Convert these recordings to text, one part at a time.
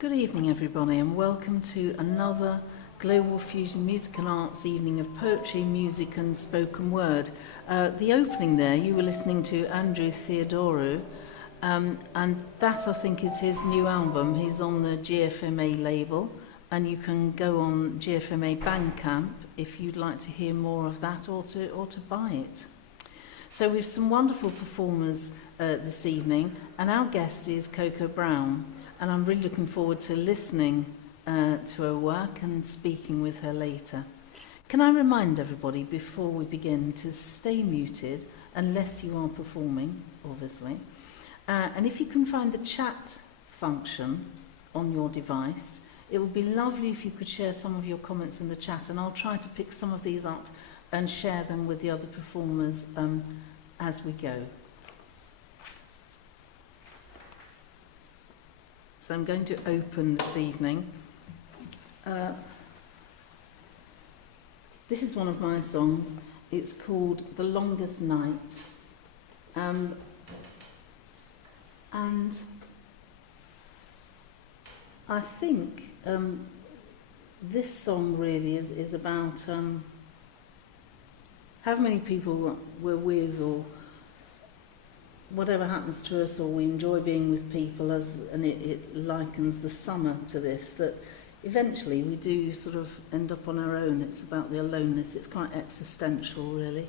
Good evening everybody and welcome to another Global Fusion Music and Arts evening of poetry, music and spoken word. The opening there, you were listening to Andrew Theodorou, and that I think is his new album. He's on the GFMA label and you can go on GFMA Bandcamp if you'd like to hear more of that or to buy it. So we have some wonderful performers this evening and our guest is Coco Brown. And I'm really looking forward to listening to her work and speaking with her later. Can I remind everybody before we begin to stay muted unless you are performing, obviously. And if you can find the chat function on your device, it would be lovely if you could share some of your comments in the chat, and I'll try to pick some of these up and share them with the other performers as we go. So I'm going to open this evening. This is one of my songs. It's called The Longest Night. And I think this song really is about how many people we're with, or whatever happens to us, or we enjoy being with people, and it likens the summer to this, that eventually we do sort of end up on our own. It's about the aloneness. It's quite existential, really,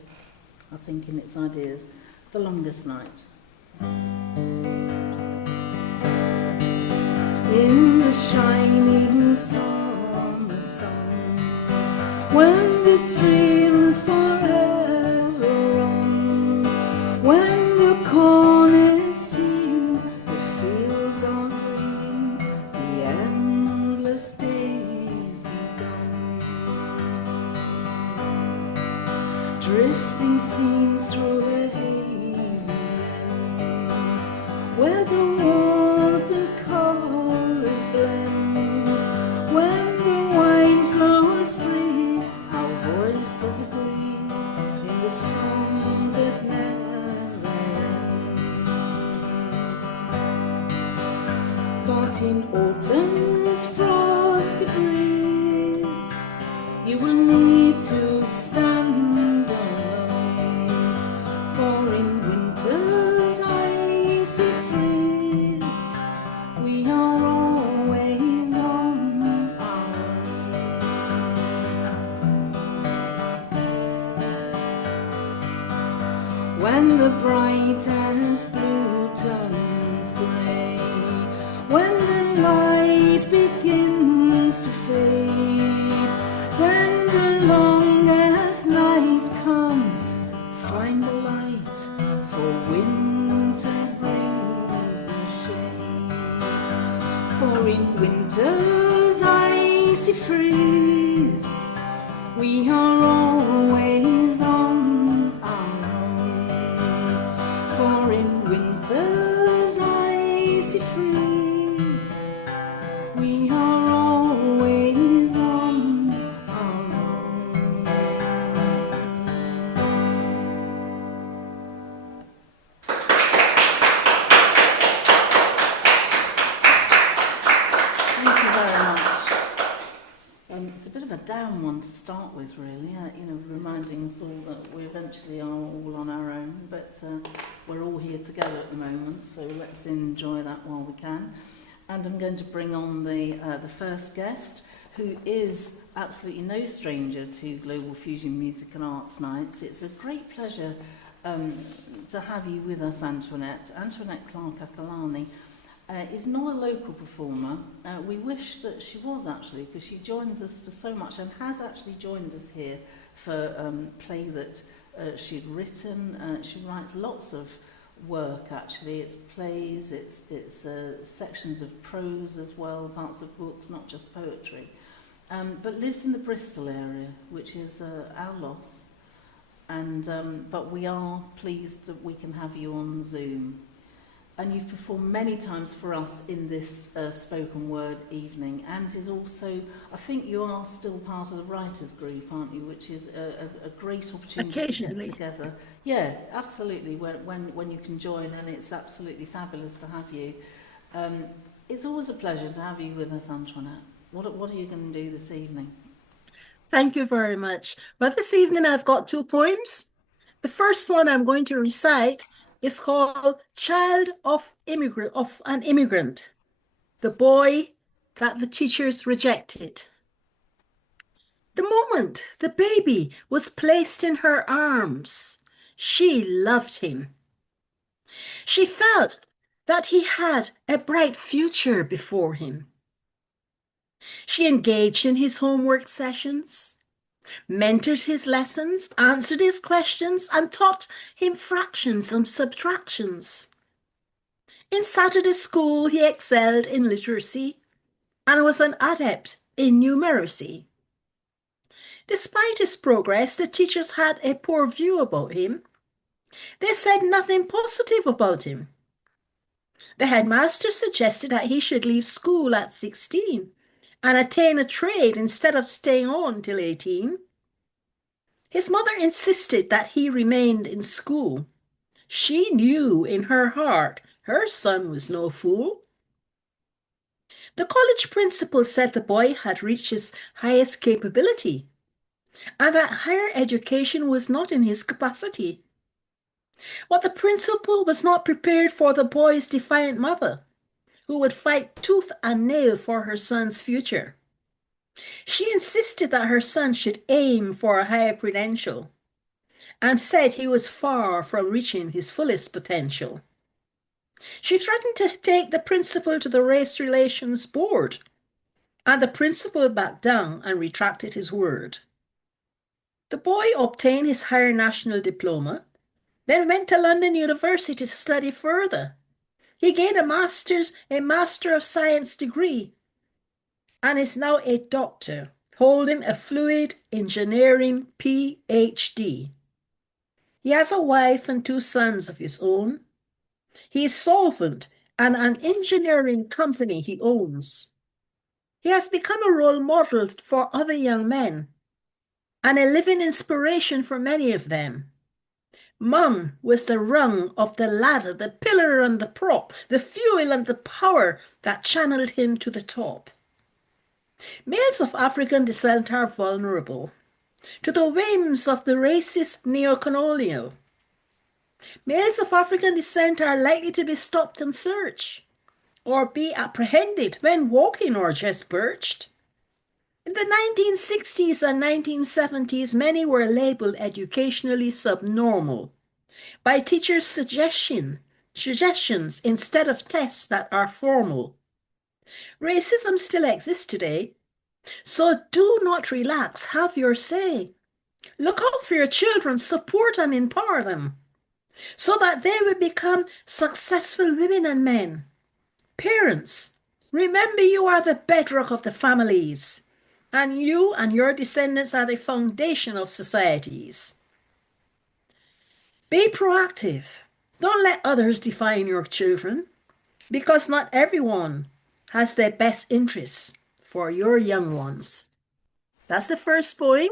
I think, in its ideas. The Longest Night. In the shining summer sun, when the streams forever on, when the corn is seen, the fields are green, the endless days begun. Drifting scenes through the hazy lens, where the warmth and colours blend. When the wine flows free, our voices agree in the song that never ends. But in autumn's frosty breeze, you will need to stand alone, for in winter's icy freeze, we are always on our own. When the brightest blue turns grey, when the light begins to fade, then the longest night comes. Find the light, for winter brings the shade. For in winter's icy freeze, we are always on our own. For in winter's icy freeze, we are always on our own. Thank you very much. It's a bit of a down one to start with, really, reminding us all that we eventually are all on our own, but we're all here together at the moment, so let's enjoy that while we can. And I'm going to bring on the first guest, who is absolutely no stranger to Global Fusion Music and Arts Nights. It's a great pleasure to have you with us, Antoinette. Antoinette Clark-Akalani is not a local performer. We wish that she was, actually, because she joins us for so much and has actually joined us here for a play that she'd written. She writes lots of work, actually. It's plays, it's sections of prose as well, parts of books, not just poetry. But lives in the Bristol area, which is our loss. And but we are pleased that we can have you on Zoom. And you've performed many times for us in this spoken word evening, and is also, I think you are still part of the writers group, aren't you, which is a great opportunity to get together. Yeah, absolutely, when you can join, and it's absolutely fabulous to have you. It's always a pleasure to have you with us, Antoinette. What are you going to do this evening? Thank you very much. But this evening I've got two poems. The first one I'm going to recite is called Child of an Immigrant, the boy that the teachers rejected. The moment the baby was placed in her arms, she loved him. She felt that he had a bright future before him. She engaged in his homework sessions, mentored his lessons, answered his questions, and taught him fractions and subtractions. In Saturday school, he excelled in literacy and was an adept in numeracy. Despite his progress, the teachers had a poor view about him. They said nothing positive about him. The headmaster suggested that he should leave school at 16 and attain a trade instead of staying on till 18. His mother insisted that he remained in school. She knew in her heart her son was no fool. The college principal said the boy had reached his highest capability and that higher education was not in his capacity. But the principal was not prepared for the boy's defiant mother, who would fight tooth and nail for her son's future. She insisted that her son should aim for a higher credential and said he was far from reaching his fullest potential. She threatened to take the principal to the race relations board, and the principal backed down and retracted his word. The boy obtained his higher national diploma, then went to London University to study further. He gained a Master of Science degree, and is now a doctor, holding a fluid engineering PhD. He has a wife and two sons of his own. He is solvent and an engineering company he owns. He has become a role model for other young men and a living inspiration for many of them. Mum was the rung of the ladder, the pillar and the prop, the fuel and the power that channeled him to the top. Males of African descent are vulnerable to the whims of the racist neocolonial. Males of African descent are likely to be stopped and searched, or be apprehended when walking or just perched. In the 1960s and 1970s, many were labeled educationally subnormal by teachers' suggestions instead of tests that are formal. Racism still exists today, so do not relax, have your say. Look out for your children, support and empower them, so that they will become successful women and men. Parents, remember you are the bedrock of the families, and you and your descendants are the foundation of societies. Be proactive. Don't let others define your children, because not everyone has their best interests for your young ones. That's the first point.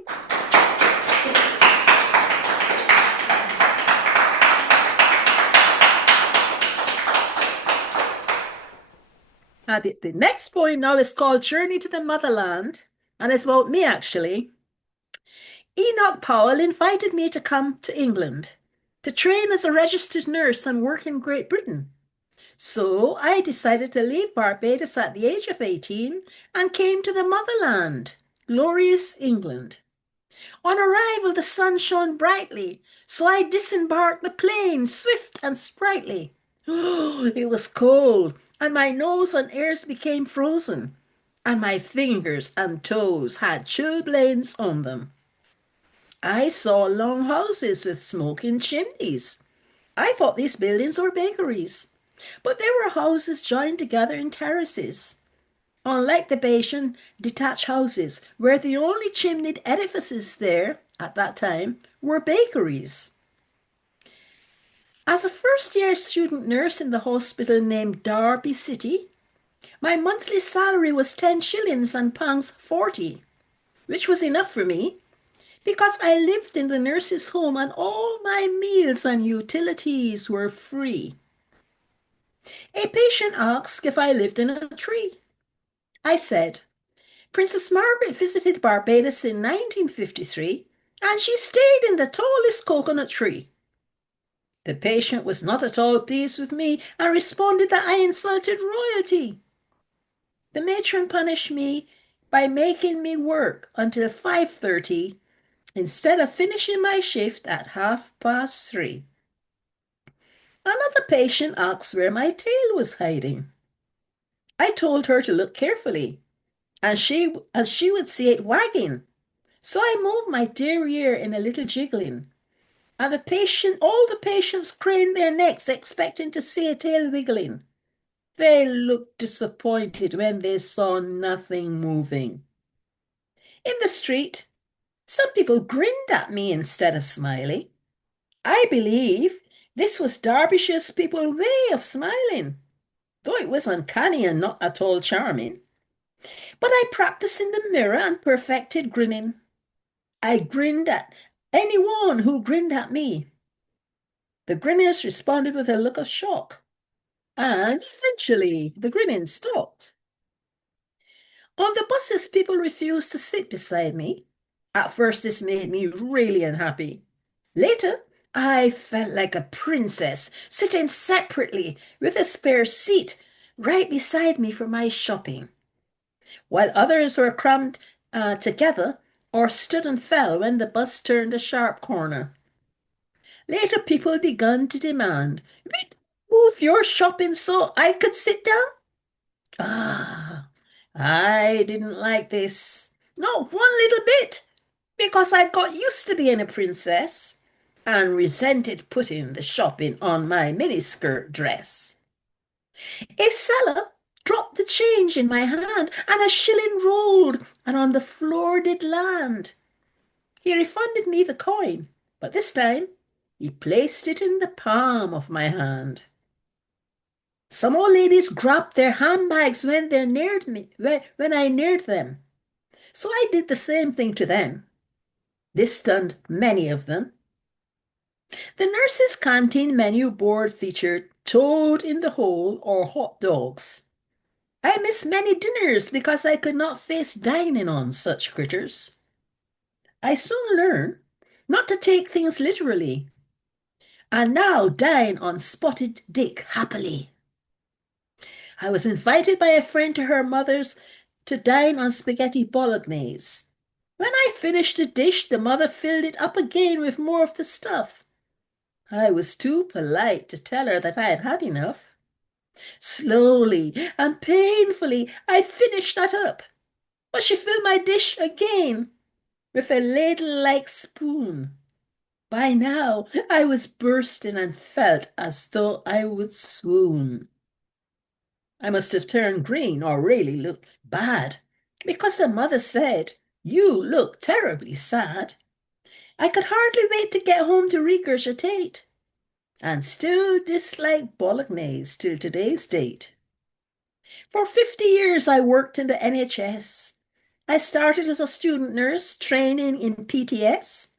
The next poem now is called Journey to the Motherland, and it's about me actually. Enoch Powell invited me to come to England to train as a registered nurse and work in Great Britain. So I decided to leave Barbados at the age of 18 and came to the motherland, glorious England. On arrival, the sun shone brightly, so I disembarked the plane, swift and sprightly. It was cold, and my nose and ears became frozen, and my fingers and toes had chilblains on them. I saw long houses with smoking chimneys. I thought these buildings were bakeries, but they were houses joined together in terraces. Unlike the Bayesian detached houses, where the only chimneyed edifices there at that time were bakeries. As a first-year student nurse in the hospital named Derby City, my monthly salary was 10 shillings and pounds 40, which was enough for me because I lived in the nurse's home and all my meals and utilities were free. A patient asked if I lived in a tree. I said, Princess Margaret visited Barbados in 1953 and she stayed in the tallest coconut tree. The patient was not at all pleased with me and responded that I insulted royalty. The matron punished me by making me work until 5:30 instead of finishing my shift at 3:30. Another patient asked where my tail was hiding. I told her to look carefully, and she would see it wagging. So I moved my derriere in a little jiggling, and all the patients craned their necks, expecting to see a tail wiggling. They looked disappointed when they saw nothing moving. In the street, some people grinned at me instead of smiling. I believe this was Derbyshire's people's way of smiling, though it was uncanny and not at all charming. But I practiced in the mirror and perfected grinning. I grinned at anyone who grinned at me. The grinners responded with a look of shock, and eventually the grinning stopped. On the buses, people refused to sit beside me. At first, this made me really unhappy. Later, I felt like a princess, sitting separately with a spare seat right beside me for my shopping, while others were crammed together or stood and fell when the bus turned a sharp corner. Later, people began to demand, move your shopping so I could sit down? Ah, I didn't like this. Not one little bit, because I got used to being a princess and resented putting the shopping on my miniskirt dress. A seller dropped the change in my hand, and a shilling rolled, and on the floor did land. He refunded me the coin, but this time he placed it in the palm of my hand. Some old ladies grabbed their handbags when they neared me, when I neared them. So I did the same thing to them. This stunned many of them. The nurse's canteen menu board featured toad in the hole or hot dogs. I missed many dinners because I could not face dining on such critters. I soon learned not to take things literally, and now dine on spotted dick happily. I was invited by a friend to her mother's to dine on spaghetti bolognese. When I finished the dish, the mother filled it up again with more of the stuff. I was too polite to tell her that I had had enough. Slowly and painfully, I finished that up, but she filled my dish again with a ladle-like spoon. By now, I was bursting and felt as though I would swoon. I must have turned green or really looked bad, because the mother said, "You look terribly sad." I could hardly wait to get home to regurgitate, and still dislike bolognese till today's date. For 50 years I worked in the NHS. I started as a student nurse, training in PTS,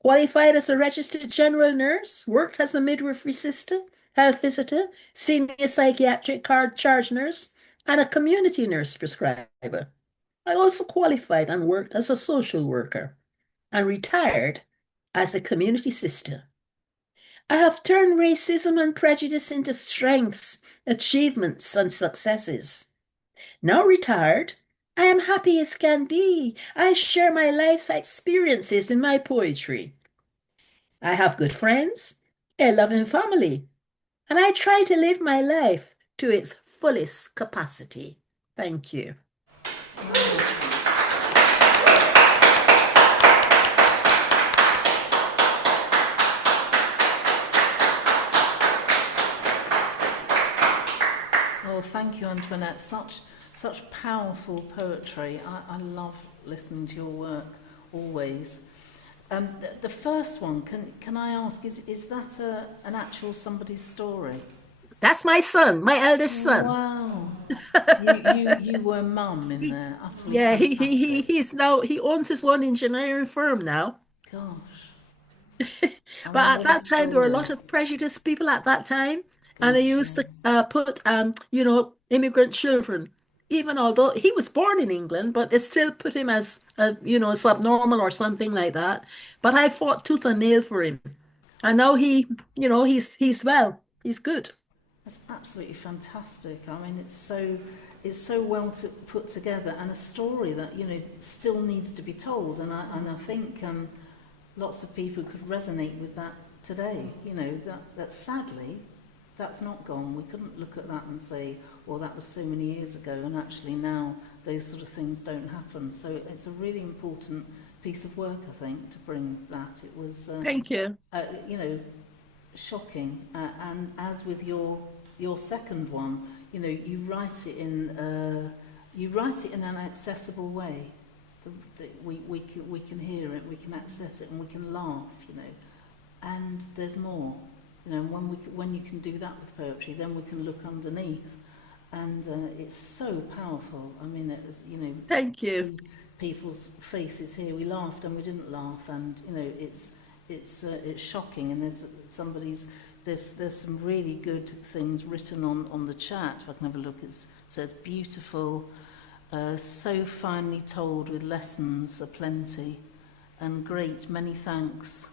qualified as a registered general nurse, worked as a midwifery sister, health visitor, senior psychiatric card charge nurse, and a community nurse prescriber. I also qualified and worked as a social worker and retired as a community sister. I have turned racism and prejudice into strengths, achievements, and successes. Now retired, I am happy as can be. I share my life experiences in my poetry. I have good friends, a loving family, and I try to live my life to its fullest capacity. Thank you. Oh, thank you, Antoinette. Such powerful poetry. I love listening to your work always. The first one, can I ask, is that an actual somebody's story? That's my son, my eldest son. Wow. You were mum in there. Utterly Yeah, fantastic. he owns his own engineering firm now. Gosh. I But mean, at what a that time, there were a story. lot of prejudiced people at that time. And I Gosh, used to put, immigrant children. Even although he was born in England, but they still put him as, subnormal or something like that. But I fought tooth and nail for him. And now he's well. He's good. that's absolutely fantastic. I mean, it's so well put together, and a story that still needs to be told. And I think lots of people could resonate with that today. That sadly that's not gone. We couldn't look at that and say, well, that was so many years ago, and actually now those sort of things don't happen. So it's a really important piece of work, I think, to bring that. It was, Thank you. you know, shocking. And as with your second one, you write it in an accessible way. We can hear it, we can access it, and we can laugh. And there's more. When you can do that with poetry, then we can look underneath, and it's so powerful. I mean, it was, Thank you. see people's faces here. We laughed and we didn't laugh, and it's shocking. And there's some really good things written on the chat. If I can have a look, it says beautiful, so finely told with lessons aplenty, and great. Many thanks.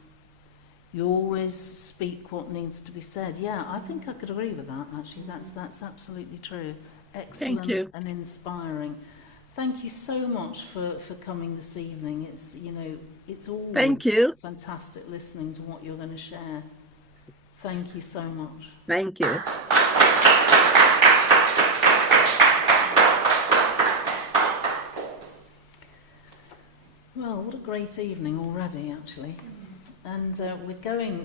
You always speak what needs to be said. Yeah, I think I could agree with that, actually. That's absolutely true. Excellent. Thank you. And inspiring. Thank you so much for coming this evening. It's always Thank you. fantastic listening to what you're going to share. Thank you so much. Thank you. Well, what a great evening already, actually. And we're going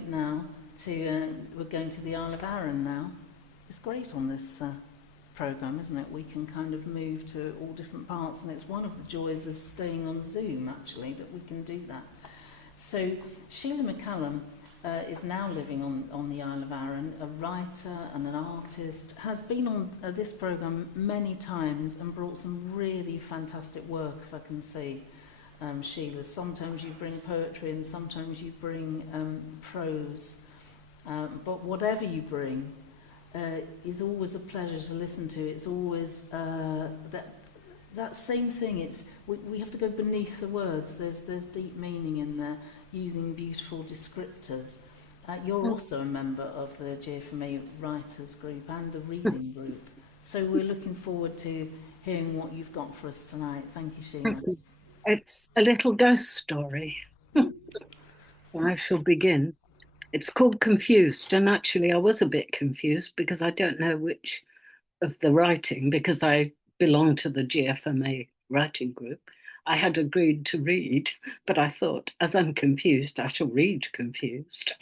to the Isle of Arran now. It's great on this programme, isn't it? We can kind of move to all different parts, and it's one of the joys of staying on Zoom, actually, that we can do that. So Sheila McCallum is now living on the Isle of Arran, a writer and an artist, has been on this programme many times and brought some really fantastic work, if I can say. Sheila, sometimes you bring poetry and sometimes you bring prose, but whatever you bring is always a pleasure to listen to. It's always that same thing. We have to go beneath the words. There's deep meaning in there, using beautiful descriptors. You're also a member of the GFMA writers group and the reading group, so we're looking forward to hearing what you've got for us tonight. Thank you, Sheila. It's a little ghost story. I shall begin. It's called Confused, and actually I was a bit confused because I don't know which of the writing, because I belong to the GFMA writing group. I had agreed to read, but I thought, as I'm confused, I shall read Confused.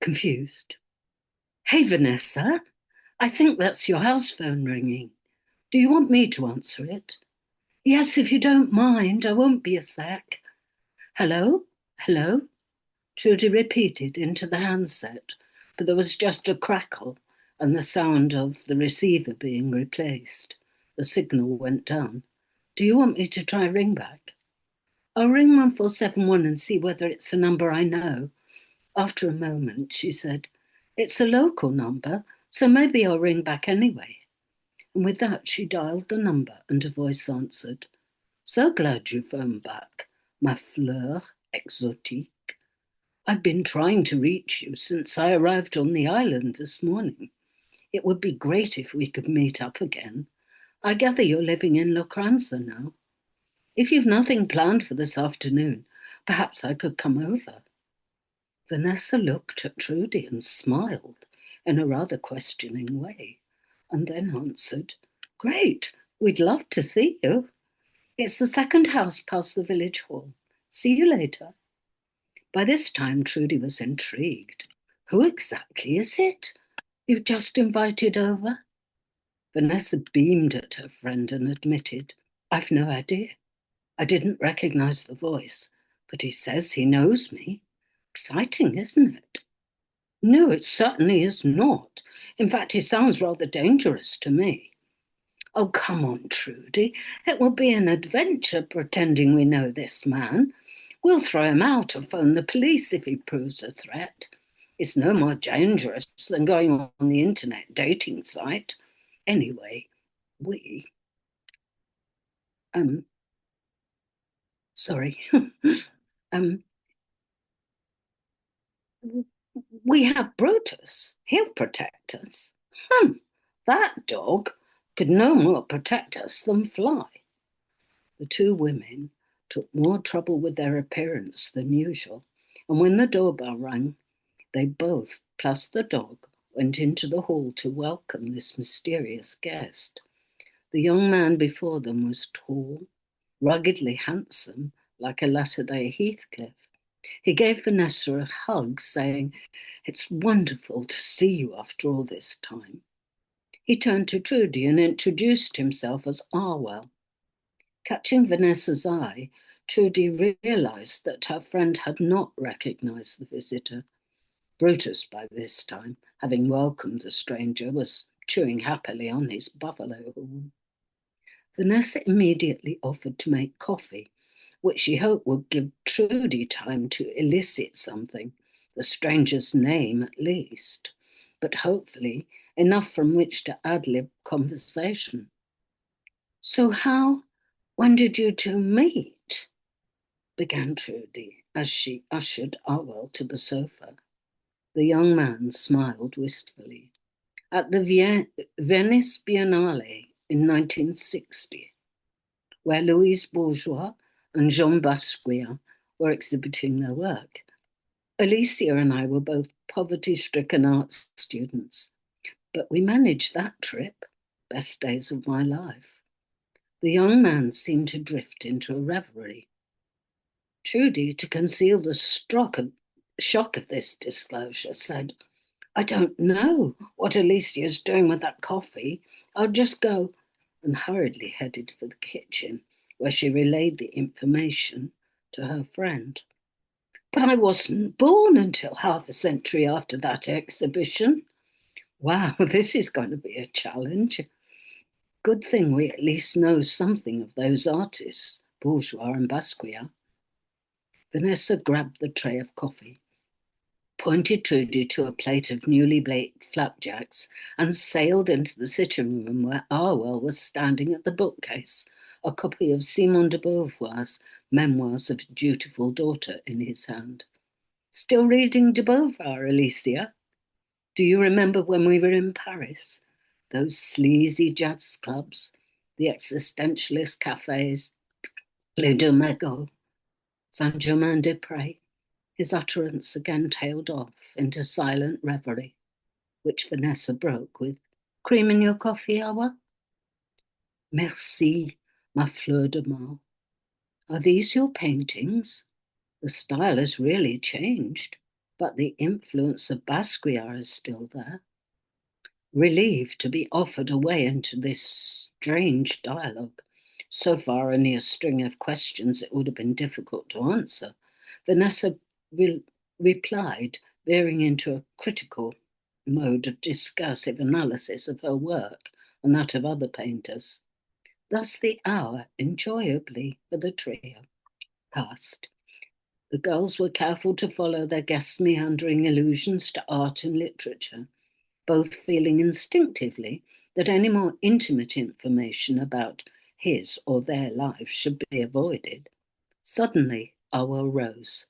Confused. Hey, Vanessa, I think that's your house phone ringing. Do you want me to answer it? Yes, if you don't mind, I won't be a sec. Hello? Hello? Trudy repeated into the handset, but there was just a crackle and the sound of the receiver being replaced. The signal went down. Do you want me to try ring back? I'll ring 1471 and see whether it's a number I know. After a moment, she said, it's a local number, so maybe I'll ring back anyway. And with that, she dialed the number and a voice answered. So glad you phoned back, ma fleur exotique. I've been trying to reach you since I arrived on the island this morning. It would be great if we could meet up again. I gather you're living in Le Cranza now. If you've nothing planned for this afternoon, perhaps I could come over. Vanessa looked at Trudy and smiled in a rather questioning way, and then answered, Great, we'd love to see you. It's the second house past the village hall. See you later. By this time, Trudy was intrigued. Who exactly is it you've just invited over? Vanessa beamed at her friend and admitted, I've no idea. I didn't recognize the voice, but he says he knows me. Exciting, isn't it? No, it certainly is not. In fact, he sounds rather dangerous to me. Oh, come on, Trudy. It will be an adventure pretending we know this man. We'll throw him out or phone the police if he proves a threat. It's no more dangerous than going on the internet dating site. Anyway, we, sorry, um, we have Brutus. He'll protect us. That dog could no more protect us than Fly. The two women took more trouble with their appearance than usual, and when the doorbell rang, they both, plus the dog, went into the hall to welcome this mysterious guest. The young man before them was tall, ruggedly handsome, like a latter-day Heathcliff. He gave Vanessa a hug, saying, "It's wonderful to see you after all this time." He turned to Trudy and introduced himself as Arwell. Catching Vanessa's eye, Trudy realized that her friend had not recognized the visitor. Brutus, by this time, having welcomed the stranger, was chewing happily on his buffalo horn. Vanessa immediately offered to make coffee, which she hoped would give Trudy time to elicit something, the stranger's name at least, but hopefully enough from which to ad-lib conversation. "So when did you two meet?" began Trudy as she ushered Arwell to the sofa. The young man smiled wistfully. "At the Venice Biennale in 1960, where Louise Bourgeois and Jean Basquiat were exhibiting their work. Alicia and I were both poverty-stricken art students, but we managed that trip. Best days of my life." The young man seemed to drift into a reverie. Trudy, to conceal the shock of this disclosure, said, "I don't know what Alicia's doing with that coffee. I'll just go," and hurriedly headed for the kitchen, where she relayed the information to her friend. "But I wasn't born until half a century after that exhibition." "Wow, this is going to be a challenge. Good thing we at least know something of those artists, Bourgeois and Basquiat." Vanessa grabbed the tray of coffee, pointed Trudy to a plate of newly baked flapjacks, and sailed into the sitting room where Arwell was standing at the bookcase, a copy of Simone de Beauvoir's Memoirs of a Dutiful Daughter in his hand. "Still reading de Beauvoir, Alicia? Do you remember when we were in Paris? Those sleazy jazz clubs, the existentialist cafes, Les Deux Magots, Saint-Germain-des-Prés." His utterance again tailed off into silent reverie, which Vanessa broke with, "Cream in your coffee, Awa?" "Merci, ma fleur de mal. Are these your paintings? The style has really changed, but the influence of Basquiat is still there." Relieved to be offered a way into this strange dialogue, so far only a string of questions it would have been difficult to answer, Vanessa replied, veering into a critical mode of discursive analysis of her work and that of other painters. Thus the hour, enjoyably for the trio, passed. The girls were careful to follow their guest's meandering allusions to art and literature, both feeling instinctively that any more intimate information about his or their lives should be avoided. Suddenly, Arwell rose,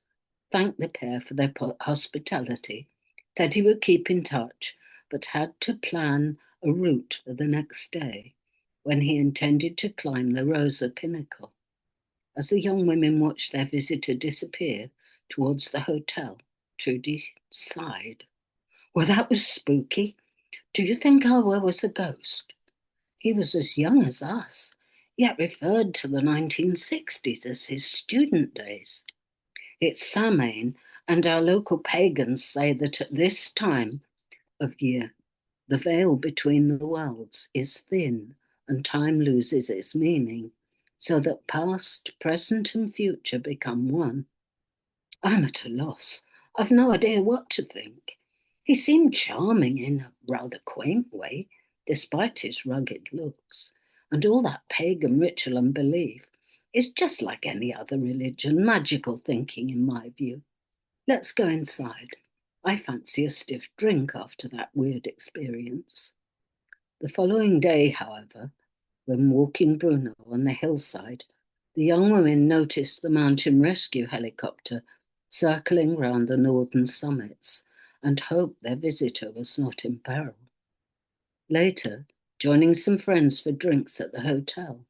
thanked the pair for their hospitality, said he would keep in touch, but had to plan a route for the next day, when he intended to climb the Rosa pinnacle. As the young women watched their visitor disappear towards the hotel, Trudy sighed. "Well, that was spooky. Do you think Arwell was a ghost? He was as young as us, yet referred to the 1960s as his student days. It's Samhain, and our local pagans say that at this time of year, the veil between the worlds is thin and time loses its meaning, so that past, present, and future become one. I'm at a loss. I've no idea what to think. He seemed charming in a rather quaint way, despite his rugged looks, and all that pagan ritual and belief is just like any other religion, magical thinking in my view. Let's go inside." I fancy a stiff drink after that weird experience. The following day, however, when walking Bruno on the hillside, the young women noticed the mountain rescue helicopter circling round the northern summits and hoped their visitor was not in peril. Later, joining some friends for drinks at the hotel,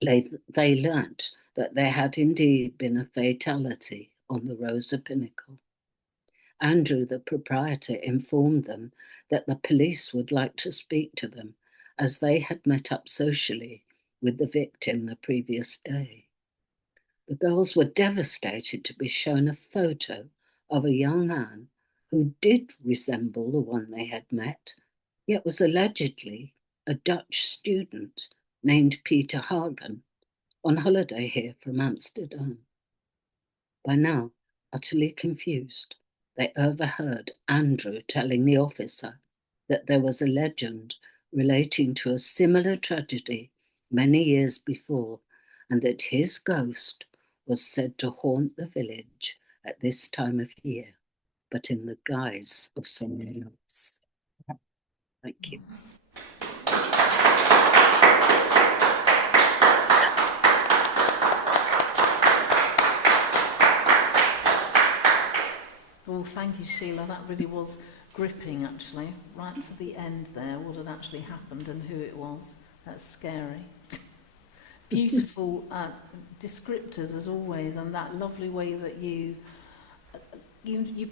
they learnt that there had indeed been a fatality on the Rosa Pinnacle. Andrew, the proprietor, informed them that the police would like to speak to them as they had met up socially with the victim the previous day. The girls were devastated to be shown a photo of a young man who did resemble the one they had met, yet was allegedly a Dutch student named Peter Hagen, on holiday here from Amsterdam. By now, utterly confused, they overheard Andrew telling the officer that there was a legend relating to a similar tragedy many years before, and that his ghost was said to haunt the village at this time of year, but in the guise of someone else. Thank you. Well, thank you, Sheila. That really was gripping, actually, right to the end there, what had actually happened and who it was. That's scary. Beautiful descriptors, as always, and that lovely way that you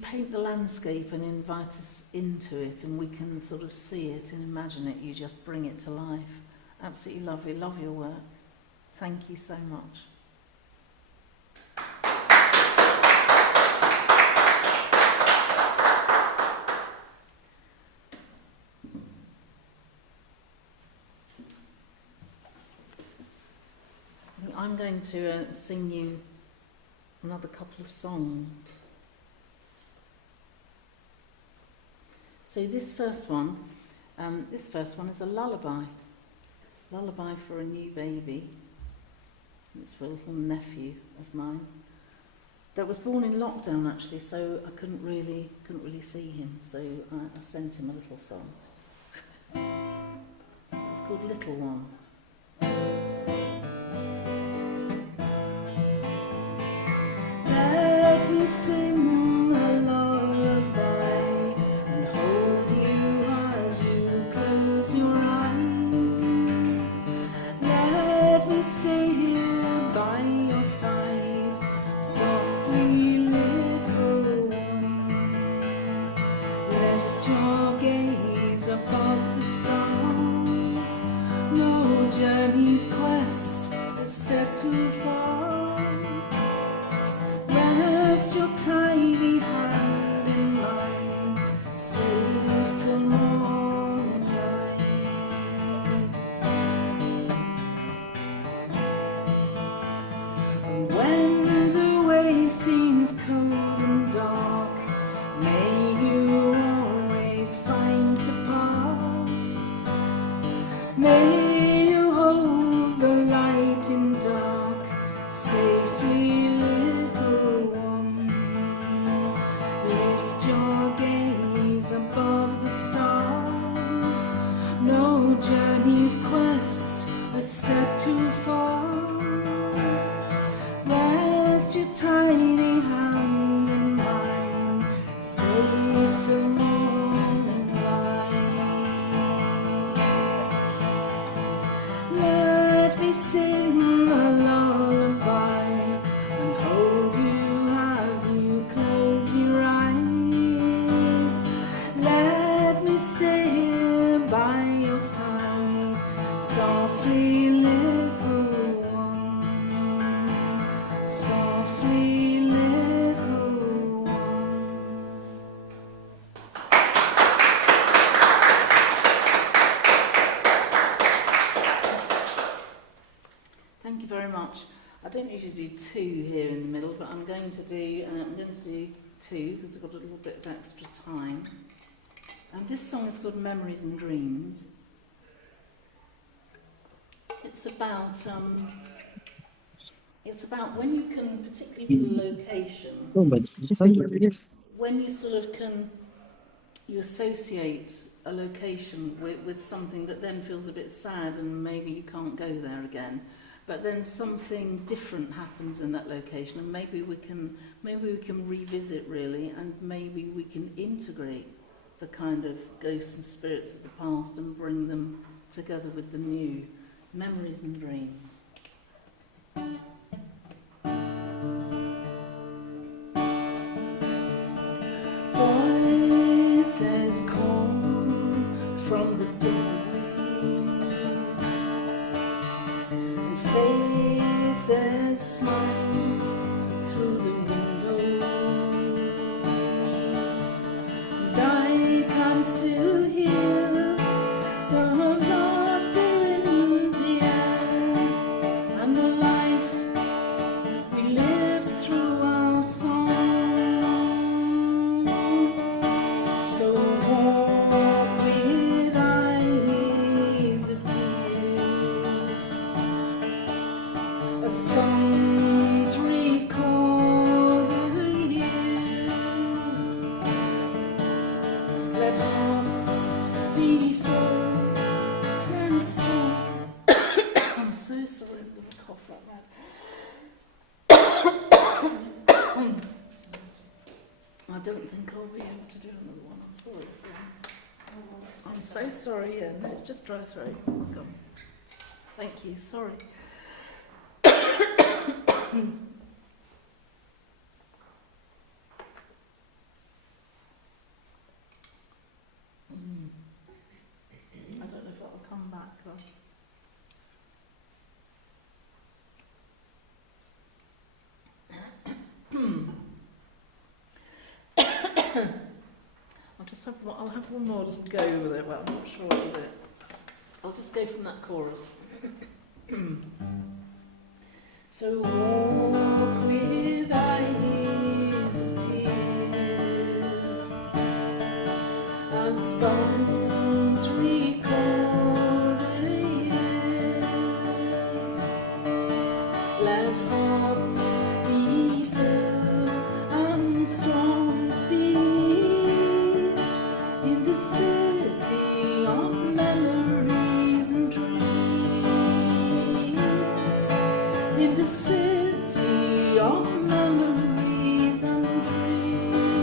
paint the landscape and invite us into it, and we can sort of see it and imagine it. You just bring it to life. Absolutely lovely. Love your work. Thank you so much. I'm going to sing you another couple of songs. So this first one is a lullaby for a new baby. It's for a little nephew of mine that was born in lockdown, actually, so I couldn't really see him, so I sent him a little song. It's called Little One. Let me sing a lullaby and hold you as you close your eyes. Let me stay here by your side, softly, little one. Lift your gaze above the stars. No journey's quest a step too far. Rest your tiny hand in mine, safe till morning light. And when the way seems cold and dark, may you always find the path. May you hold the light in dark, safely, little one. Lift your gaze above the stars. No journey's quest a step too far. Rest your tiny hand in mine, safe till morning light. Let me sing a lullaby and hold you as you close your eyes. Let me stay here by your side, softly, little one. Softly, little one. Thank you very much. I don't usually do two here in the middle, but I'm going to do two because I've got a little bit of extra time. And this song is called Memories and Dreams. It's about when you can, particularly with a location, when you sort of you associate a location with something that then feels a bit sad and maybe you can't go there again, but then something different happens in that location and maybe we can revisit really, and maybe we can integrate the kind of ghosts and spirits of the past and bring them together with the new memories and dreams. Voices call from the doorways, and faces smile through the windows, and I can still hear the laughter in the air and the life we lived through our songs. So walk with eyes of tears, as songs recall the years. Let hearts be filled and strong. I'm so sorry, I'm going to cough like that. I don't think I'll be able to do another one. I'm sorry. I'm so sorry, Ian. It's just dry throat. It's gone. Thank you. Sorry. I don't know if that'll come back. I'll have one more little go with it, but I'm not sure with it. I'll just go from that chorus. So walk with eyes of tears, as songs recall the years. Let hearts be filled and storms be in the city of memories and dreams. In the city of memories and dreams.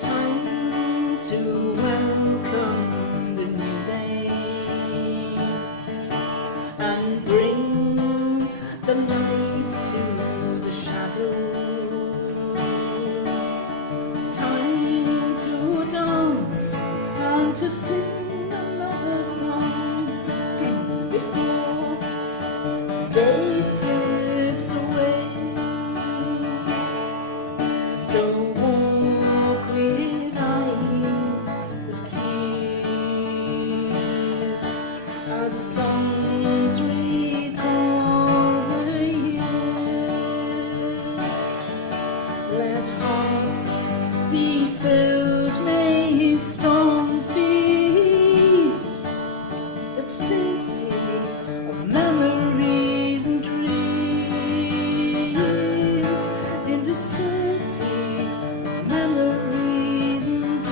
Time to welcome the new day and bring the light to the shadows. Time to dance and to sing another song before day slips away. So walk with eyes of tears, as songs recall the years. Let hearts be filled, may storms be eased. The city of memories and dreams. In the city of memories and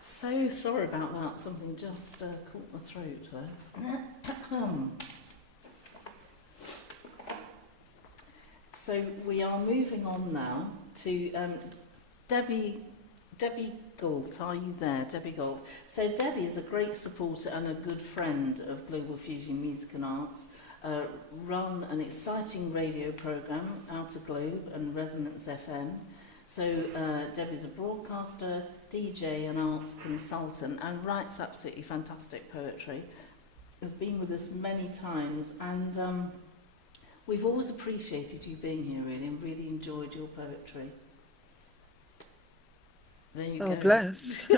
So sorry about that. Something just caught my throat there. So we are moving on now to Debbie Galt. Are you there, Debbie Galt? So Debbie is a great supporter and a good friend of Global Fusion Music and Arts. Run an exciting radio program, Outer Globe and Resonance FM. So Debbie's a broadcaster, DJ and arts consultant and writes absolutely fantastic poetry. Has been with us many times and we've always appreciated you being here really and really enjoyed your poetry. There you go. Oh, bless.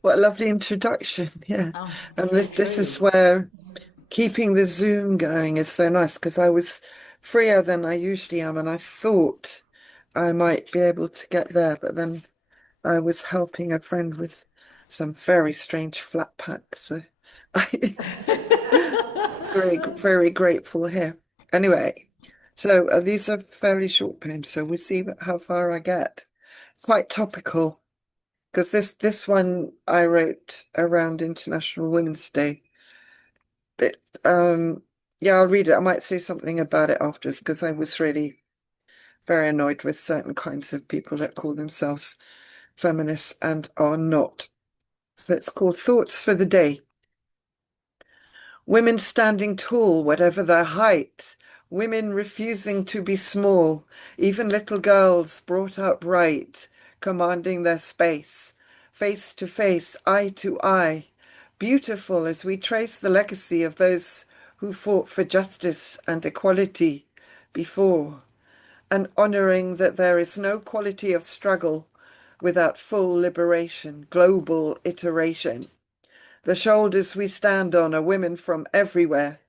What a lovely introduction. Yeah. Oh, And so this is true. where keeping the Zoom going is so nice because I was freer than I usually am, and I thought I might be able to get there, but then I was helping a friend with some very strange flat pack, so I very grateful here. Anyway, so these are fairly short poems, so we'll see how far I get. Quite topical, because this one I wrote around International Women's Day. But yeah, I'll read it. I might say something about it afterwards because I was really very annoyed with certain kinds of people that call themselves feminists and are not. So it's called Thoughts for the Day. Women standing tall, whatever their height. Women refusing to be small. Even little girls brought up right, commanding their space. Face to face, eye to eye. Beautiful as we trace the legacy of those who fought for justice and equality before, and honoring that there is no quality of struggle without full liberation, global iteration. The shoulders we stand on are women from everywhere,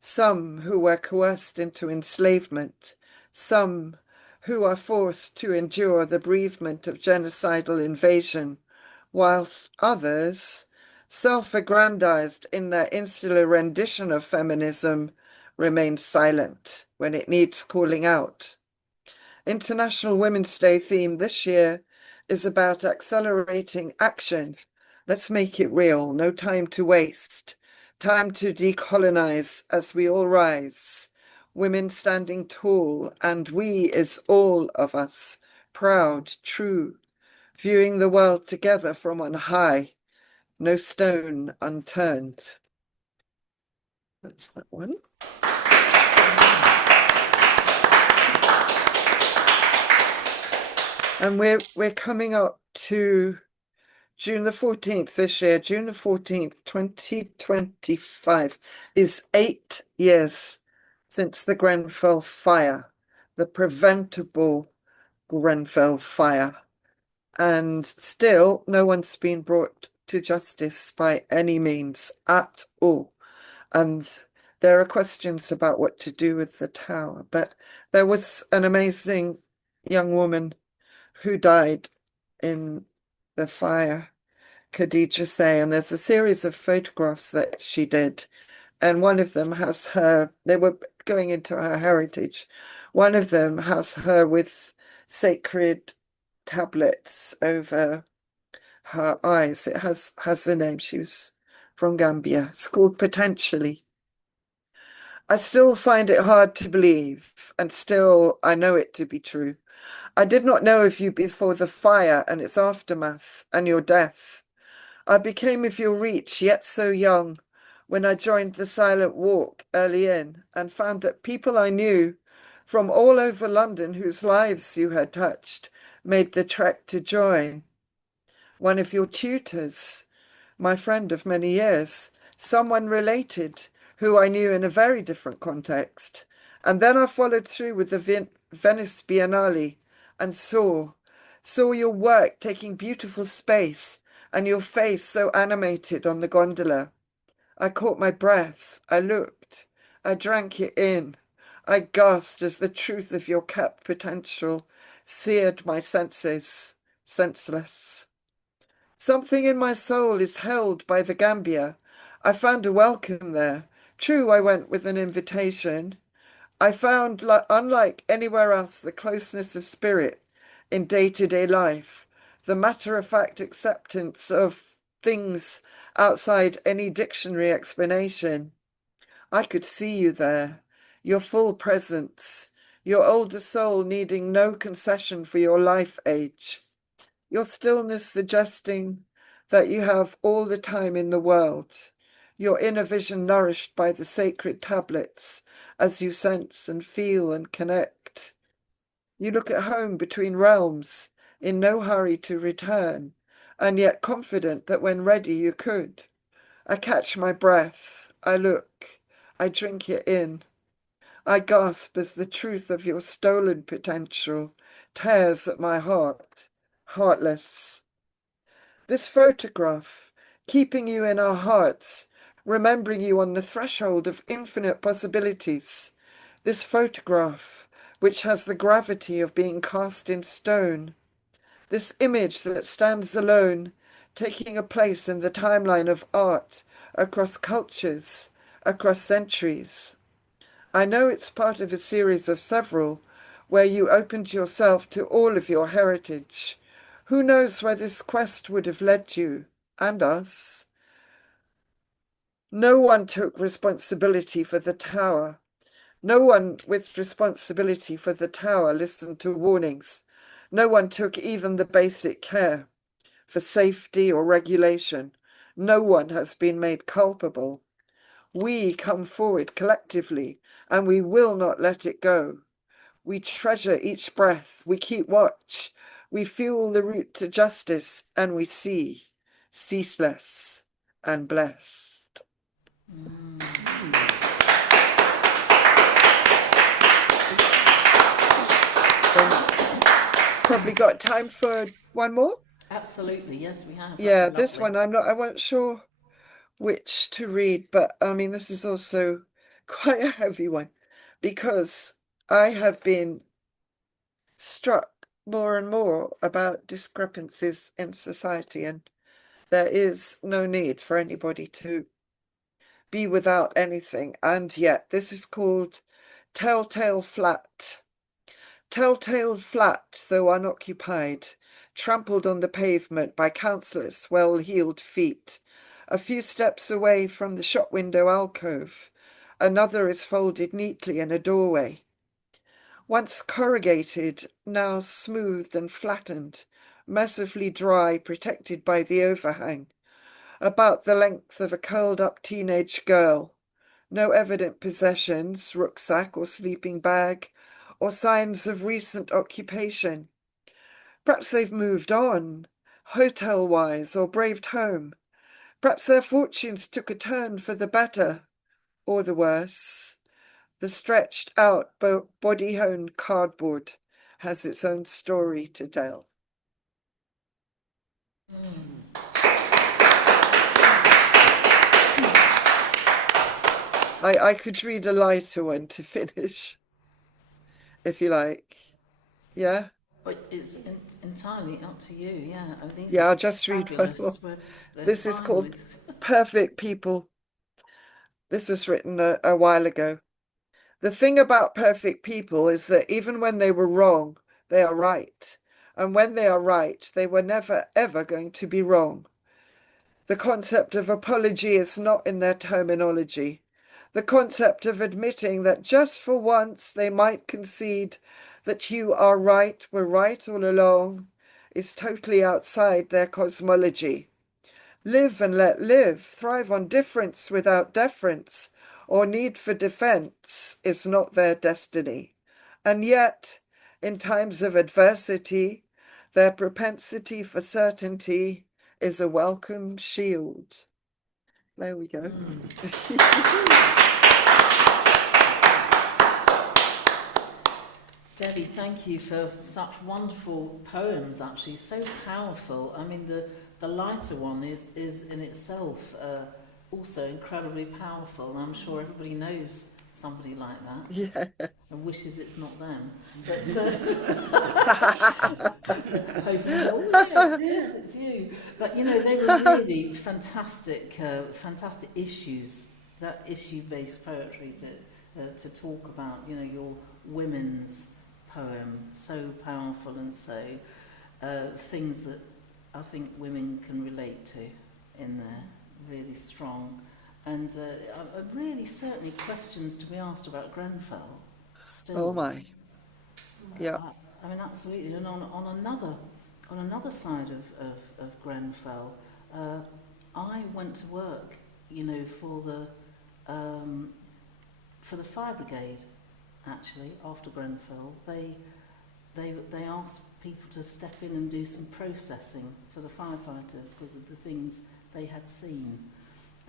some who were coerced into enslavement, some who are forced to endure the bereavement of genocidal invasion, whilst others, self-aggrandized in their insular rendition of feminism, remain silent when it needs calling out. International Women's Day theme this year is about accelerating action. Let's make it real. No time to waste. Time to decolonize as we all rise. Women standing tall, and we is all of us, proud, true, viewing the world together from on high. No stone unturned. That's that one. And we're coming up to June the 14th this year. June the 14th, 2025 is 8 years since the Grenfell fire, the preventable Grenfell fire. And still no one's been brought to justice by any means at all. And there are questions about what to do with the tower. But there was an amazing young woman who died in the fire, Khadija Say, and there's a series of photographs that she did, and one of them has her, they were going into her heritage. One of them has her with sacred tablets over her eyes. It has a name. She was from Gambia. It's called Potentially. I still find it hard to believe, and still I know it to be true. I did not know of you before the fire and its aftermath and your death. I became of your reach, yet so young, when I joined the silent walk early in and found that people I knew from all over London whose lives you had touched made the trek to join. One of your tutors, my friend of many years, someone related who I knew in a very different context. And then I followed through with the Venice Biennale and saw your work taking beautiful space and your face so animated on the gondola. I caught my breath. I looked. I drank it in. I gasped as the truth of your kept potential seared my senses, senseless. Something in my soul is held by the Gambia. I found a welcome there. True, I went with an invitation. I found, unlike anywhere else, the closeness of spirit in day-to-day life, the matter-of-fact acceptance of things outside any dictionary explanation. I could see you there, your full presence, your older soul needing no concession for your life age, your stillness suggesting that you have all the time in the world, your inner vision nourished by the sacred tablets as you sense and feel and connect. You look at home between realms, in no hurry to return, and yet confident that when ready you could. I catch my breath, I look, I drink it in. I gasp as the truth of your stolen potential tears at my heart, heartless. This photograph, keeping you in our hearts, remembering you on the threshold of infinite possibilities. This photograph, which has the gravity of being cast in stone. This image that stands alone, taking a place in the timeline of art across cultures, across centuries. I know it's part of a series of several where you opened yourself to all of your heritage. Who knows where this quest would have led you and us? No one took responsibility for the tower. No one with responsibility for the tower listened to warnings. No one took even the basic care for safety or regulation. No one has been made culpable. We come forward collectively, and we will not let it go. We treasure each breath, we keep watch, we fuel the route to justice, and we see, ceaseless and blessed. Probably got time for one more? Absolutely, yes, we have. Yeah, That's this lovely. one I wasn't sure which to read, but I mean, this is also quite a heavy one because I have been struck more and more about discrepancies in society, and there is no need for anybody to be without anything. And yet, this is called Telltale Flat. Telltale Flat, though unoccupied, trampled on the pavement by countless well-heeled feet. A few steps away from the shop window alcove, another is folded neatly in a doorway. Once corrugated, now smoothed and flattened, mercifully dry, protected by the overhang, about the length of a curled-up teenage girl. No evident possessions, rucksack or sleeping bag, or signs of recent occupation. Perhaps they've moved on, hotel-wise, or braved home. Perhaps their fortunes took a turn for the better, or the worse. The stretched out body-honed cardboard has its own story to tell. I could read a lighter one to finish, if you like. Yeah? But it's entirely up to you, yeah. Oh, these Yeah, are I'll just read one fabulous. more. They're This is fine called with... Perfect People. This was written a while ago. The thing about perfect people is that even when they were wrong, they are right. And when they are right, they were never, ever going to be wrong. The concept of apology is not in their terminology. The concept of admitting that just for once they might concede that you are right, were right all along, is totally outside their cosmology. Live and let live, thrive on difference without deference, or need for defense is not their destiny. And yet, in times of adversity, their propensity for certainty is a welcome shield. There we go. Debbie, thank you for such wonderful poems, actually, so powerful. I mean, the lighter one is in itself also incredibly powerful. I'm sure everybody knows somebody like that. Yeah. And wishes it's not them. But hoping, oh yes, it's you. But you know, they were really fantastic, fantastic issues. That issue-based poetry to talk about. You know, your women's poem, so powerful and so things that I think women can relate to in there, really strong. And really certainly questions to be asked about Grenfell still. Oh my. Yeah. I mean, absolutely. And on another side of Grenfell, I went to work, you know, for the fire brigade. Actually, after Grenfell, they asked people to step in and do some processing for the firefighters because of the things they had seen.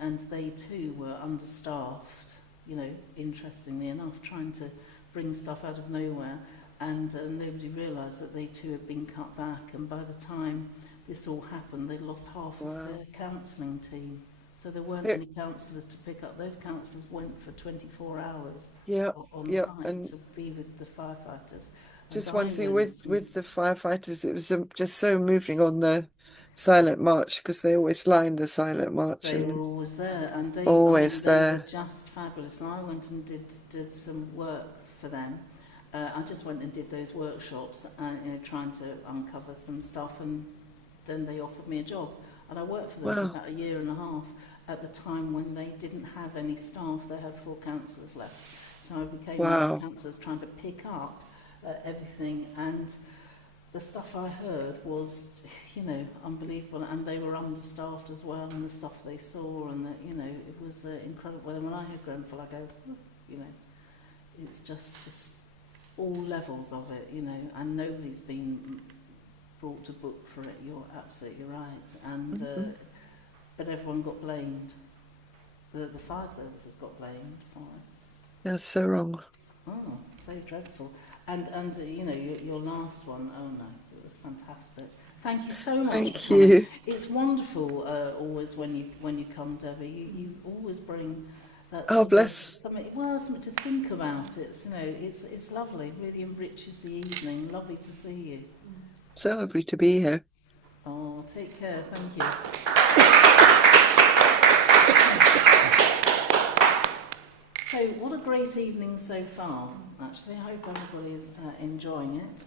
And they too were understaffed, you know, interestingly enough, trying to bring stuff out of nowhere. And nobody realised that they too had been cut back. And by the time this all happened, they'd lost half of their counselling team. So there weren't any counsellors to pick up. Those counsellors went for 24 hours Yeah, on yeah, site and to be with the firefighters. just And one I thing went with the firefighters, it was just so moving on the silent march, because they always line the silent march they were and always there, and they, I mean, always they were there. just fabulous. And I went and did some work for them. I just went and did those workshops, you know, trying to uncover some stuff, and then they offered me a job, and I worked for them for Wow. about a year and a half at the time when they didn't have any staff. They had 4 counsellors left, so I became one of Wow. the counsellors trying to pick up everything, and the stuff I heard was, you know, unbelievable, and they were understaffed as well, and the stuff they saw, and you know, it was incredible. And when I hear Grenfell, I go, you know, it's just all levels of it, you know, and nobody's been brought to book for it. You're absolutely right, and but everyone got blamed. The fire services got blamed for it. That's so wrong. Oh, so dreadful. And you know, your last one, oh no, it was fantastic. Thank you so much. Thank for coming. you. It's wonderful always when you come, Debbie. You always bring that Oh, sort of bless. something to think about. It's, you know, it's lovely. It really enriches the evening. Lovely to see you. So lovely to be here. Oh, take care. Thank you. So, what a great evening so far, actually. I hope everybody is enjoying it.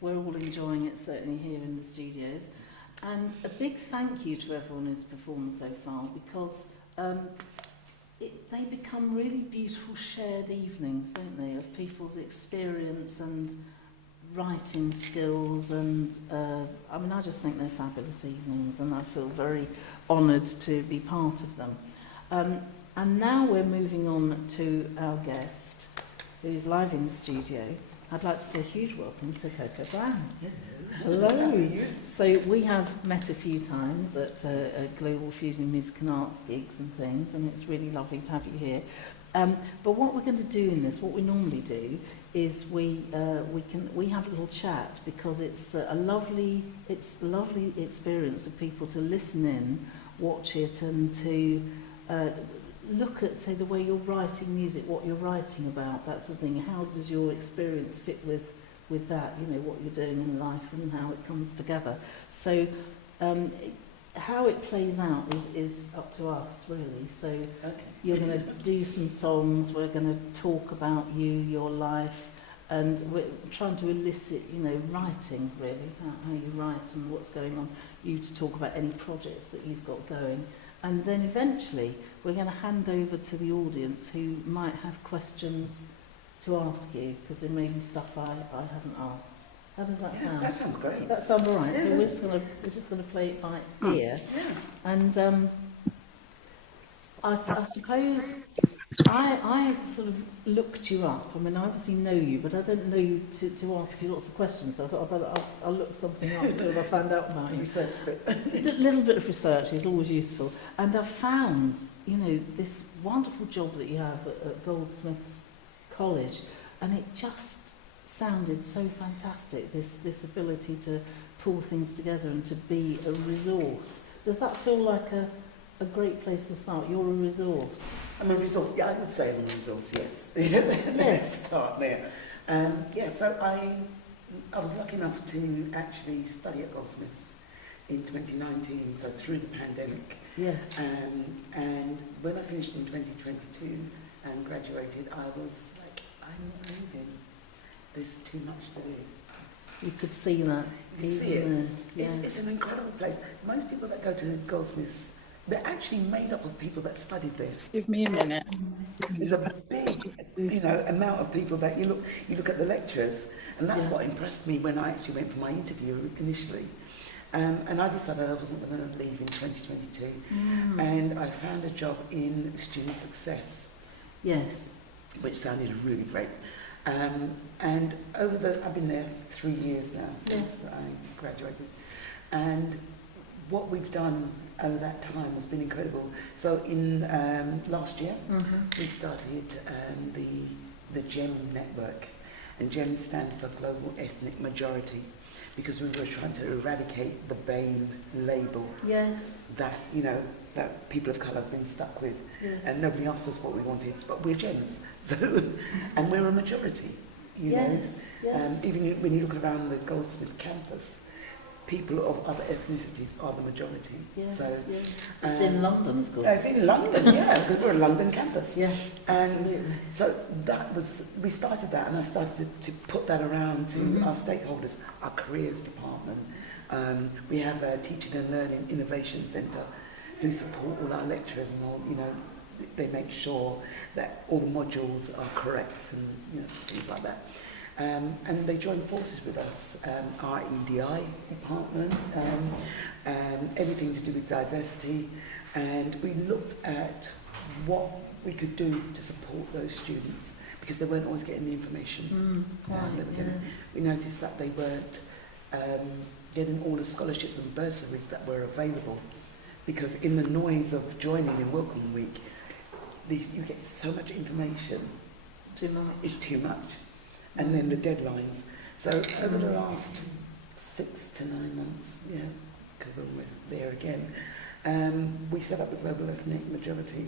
We're all enjoying it, certainly here in the studios. And a big thank you to everyone who's performed so far, because they become really beautiful shared evenings, don't they, of people's experience and writing skills. And I mean, I just think they're fabulous evenings, and I feel very honoured to be part of them. And now we're moving on to our guest, who's live in the studio. I'd like to say a huge welcome to Coco Brown. Hello. So we have met a few times at Global Fusing Music and Arts gigs and things, and it's really lovely to have you here. But what we're going to do in this, what we normally do, is we have a little chat, because it's a lovely experience of people to listen in, watch it, and to look at, say, the way you're writing music, what you're writing about, that sort of thing. How does your experience fit with that, you know, what you're doing in life and how it comes together. So how it plays out is up to us, really. So you're going to do some songs, we're going to talk about you, your life, and we're trying to elicit, you know, writing, really, how you write and what's going on, you to talk about any projects that you've got going. And then eventually we're going to hand over to the audience who might have questions to ask you, because there may be stuff I haven't asked. How does that sound? That sounds great. That sounds all right. Yeah. So we're just going to play it by ear. Yeah. And I suppose I sort of looked you up. I mean, I obviously know you, but I don't know you to ask you lots of questions. So I thought I'll look something up, see what I found out about you. Research a bit. A little bit of research is always useful. And I found, you know, this wonderful job that you have at Goldsmiths College, and it just sounded so fantastic, this ability to pull things together and to be a resource. Does that feel like a great place to start? You're a resource. I'm a resource. Yeah, I would say I'm a resource. Yes. Yes. Let's start there. So I was lucky enough to actually study at Goldsmiths in 2019. So through the pandemic. Yes. And when I finished in 2022 and graduated, I was like, I'm not moving. There's too much to do. You could see that. You see it. Yeah. It's an incredible place. Most people that go to Goldsmiths, they're actually made up of people that studied there. Give me a minute. There's a big, amount of people that you look at the lecturers, and that's what impressed me when I actually went for my interview initially. And I decided I wasn't going to leave in 2022, and I found a job in student success. Yes. Which sounded really great. And I've been there 3 years now since I graduated, and what we've done over that time has been incredible. So in last year, we started the GEM network, and GEM stands for Global Ethnic Majority. because we were trying to eradicate the BAME label Yes. that, you know, that people of colour have been stuck with. Yes. And nobody asked us what we wanted, but we're gems. So, and we're a majority, you Yes. know. Yes. Even when you look around the Goldsmith campus, people of other ethnicities are the majority. Yes. So, Yes. It's in London, of course. it's in London, yeah, because we're a London campus. Yeah. And Absolutely. so that was, we started that, and I started to put that around to our stakeholders, our careers department. We have a Teaching and Learning Innovation Centre who support all our lecturers and all, you know, they make sure that all the modules are correct and, you know, things like that. And they join forces with us, our EDI department, anything to do with diversity, and we looked at what we could do to support those students because they weren't always getting the information they were getting. We noticed that they weren't getting all the scholarships and bursaries that were available because in the noise of joining in Welcome Week, you get so much information. It's too much. It's too much. And then the deadlines. So over the last 6 to 9 months, yeah, because we're almost there again, we set up the Global Ethnic Majority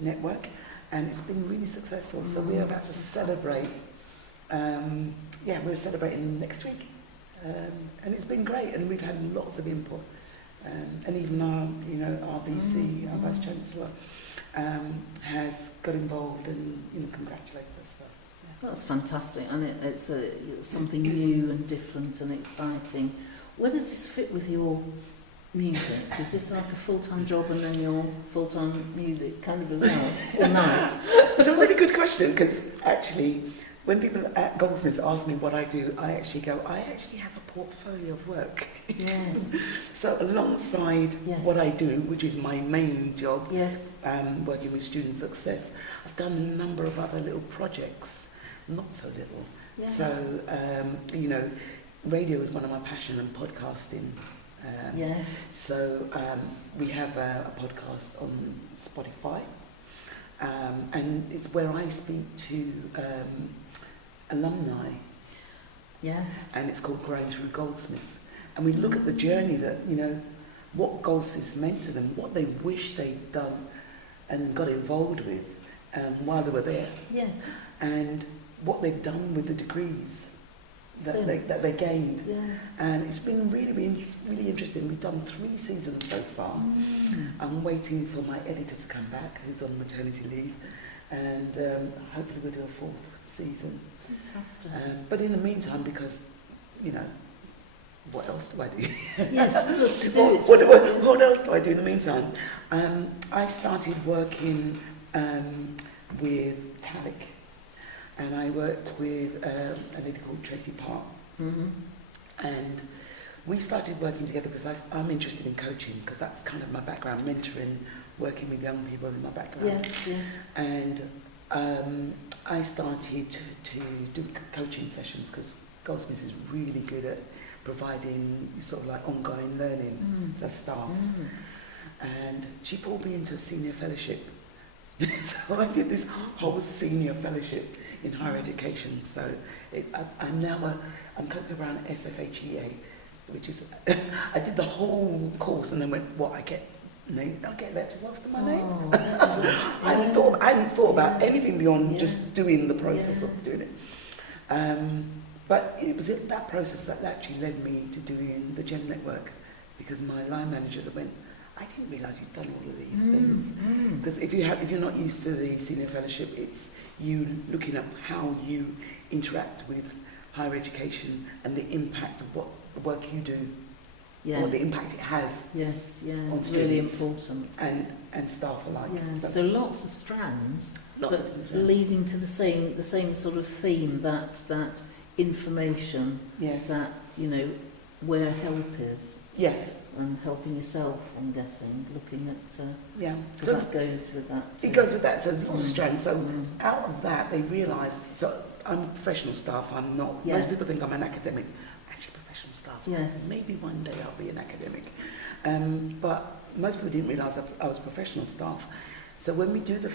Network, and it's been really successful. So we're about to celebrate. We're celebrating next week, and it's been great. And we've had lots of input, and even our VC, our Vice Chancellor, has got involved and congratulated us. So. That's fantastic, and it's something new and different and exciting. Where does this fit with your music? Is this like a full-time job and then your full-time music kind of as well, all night? It's a really good question because actually, when people at Goldsmiths ask me what I do, I actually go, I actually have a portfolio of work. Yes. So alongside what I do, which is my main job, working with student success, I've done a number of other little projects. Not so little. Yeah. So, radio is one of my passions and podcasting. So we have a podcast on Spotify, and it's where I speak to alumni. Yes. And it's called Growing Through Goldsmiths. And we look at the journey that, what Goldsmiths meant to them, what they wish they'd done and got involved with while they were there. Yes. And what they've done with the degrees that they gained. Yes. And it's been really, really, really interesting. We've done 3 seasons so far. I'm waiting for my editor to come back, who's on maternity leave, and hopefully we'll do a 4th season. Fantastic. But in the meantime, because, what else do I do? Yes, what else do you do? What else do I do in the meantime? I started working with TALIC. And I worked with a lady called Tracy Park. And we started working together because I'm interested in coaching, because that's kind of my background, mentoring, working with young people in my background. Yes, yes. And I started to do coaching sessions because Goldsmiths is really good at providing sort of like ongoing learning for staff. And she pulled me into a senior fellowship. So I did this whole senior fellowship in higher education. So I'm cooking around SFHEA, which is, I did the whole course and then went, I get letters after my name. I hadn't thought about anything beyond just doing the process of doing it. But it was that process that actually led me to doing the GEM network, because my line manager went, I didn't realise you'd done all of these things. Because if you're not used to the senior fellowship, it's you looking at how you interact with higher education and the impact of what the work you do, or the impact it has on students, really important, and staff alike. So lots of strands, leading to the same sort of theme, that information, that where help is. Yes. And helping yourself, I'm guessing, looking at... So that goes with that. It goes with that, so there's lots of strands. So out of that, they realised, so I'm professional staff, I'm not, most people think I'm an academic, actually professional staff. Yes. Maybe one day I'll be an academic. But most people didn't realise I was professional staff. So when we do the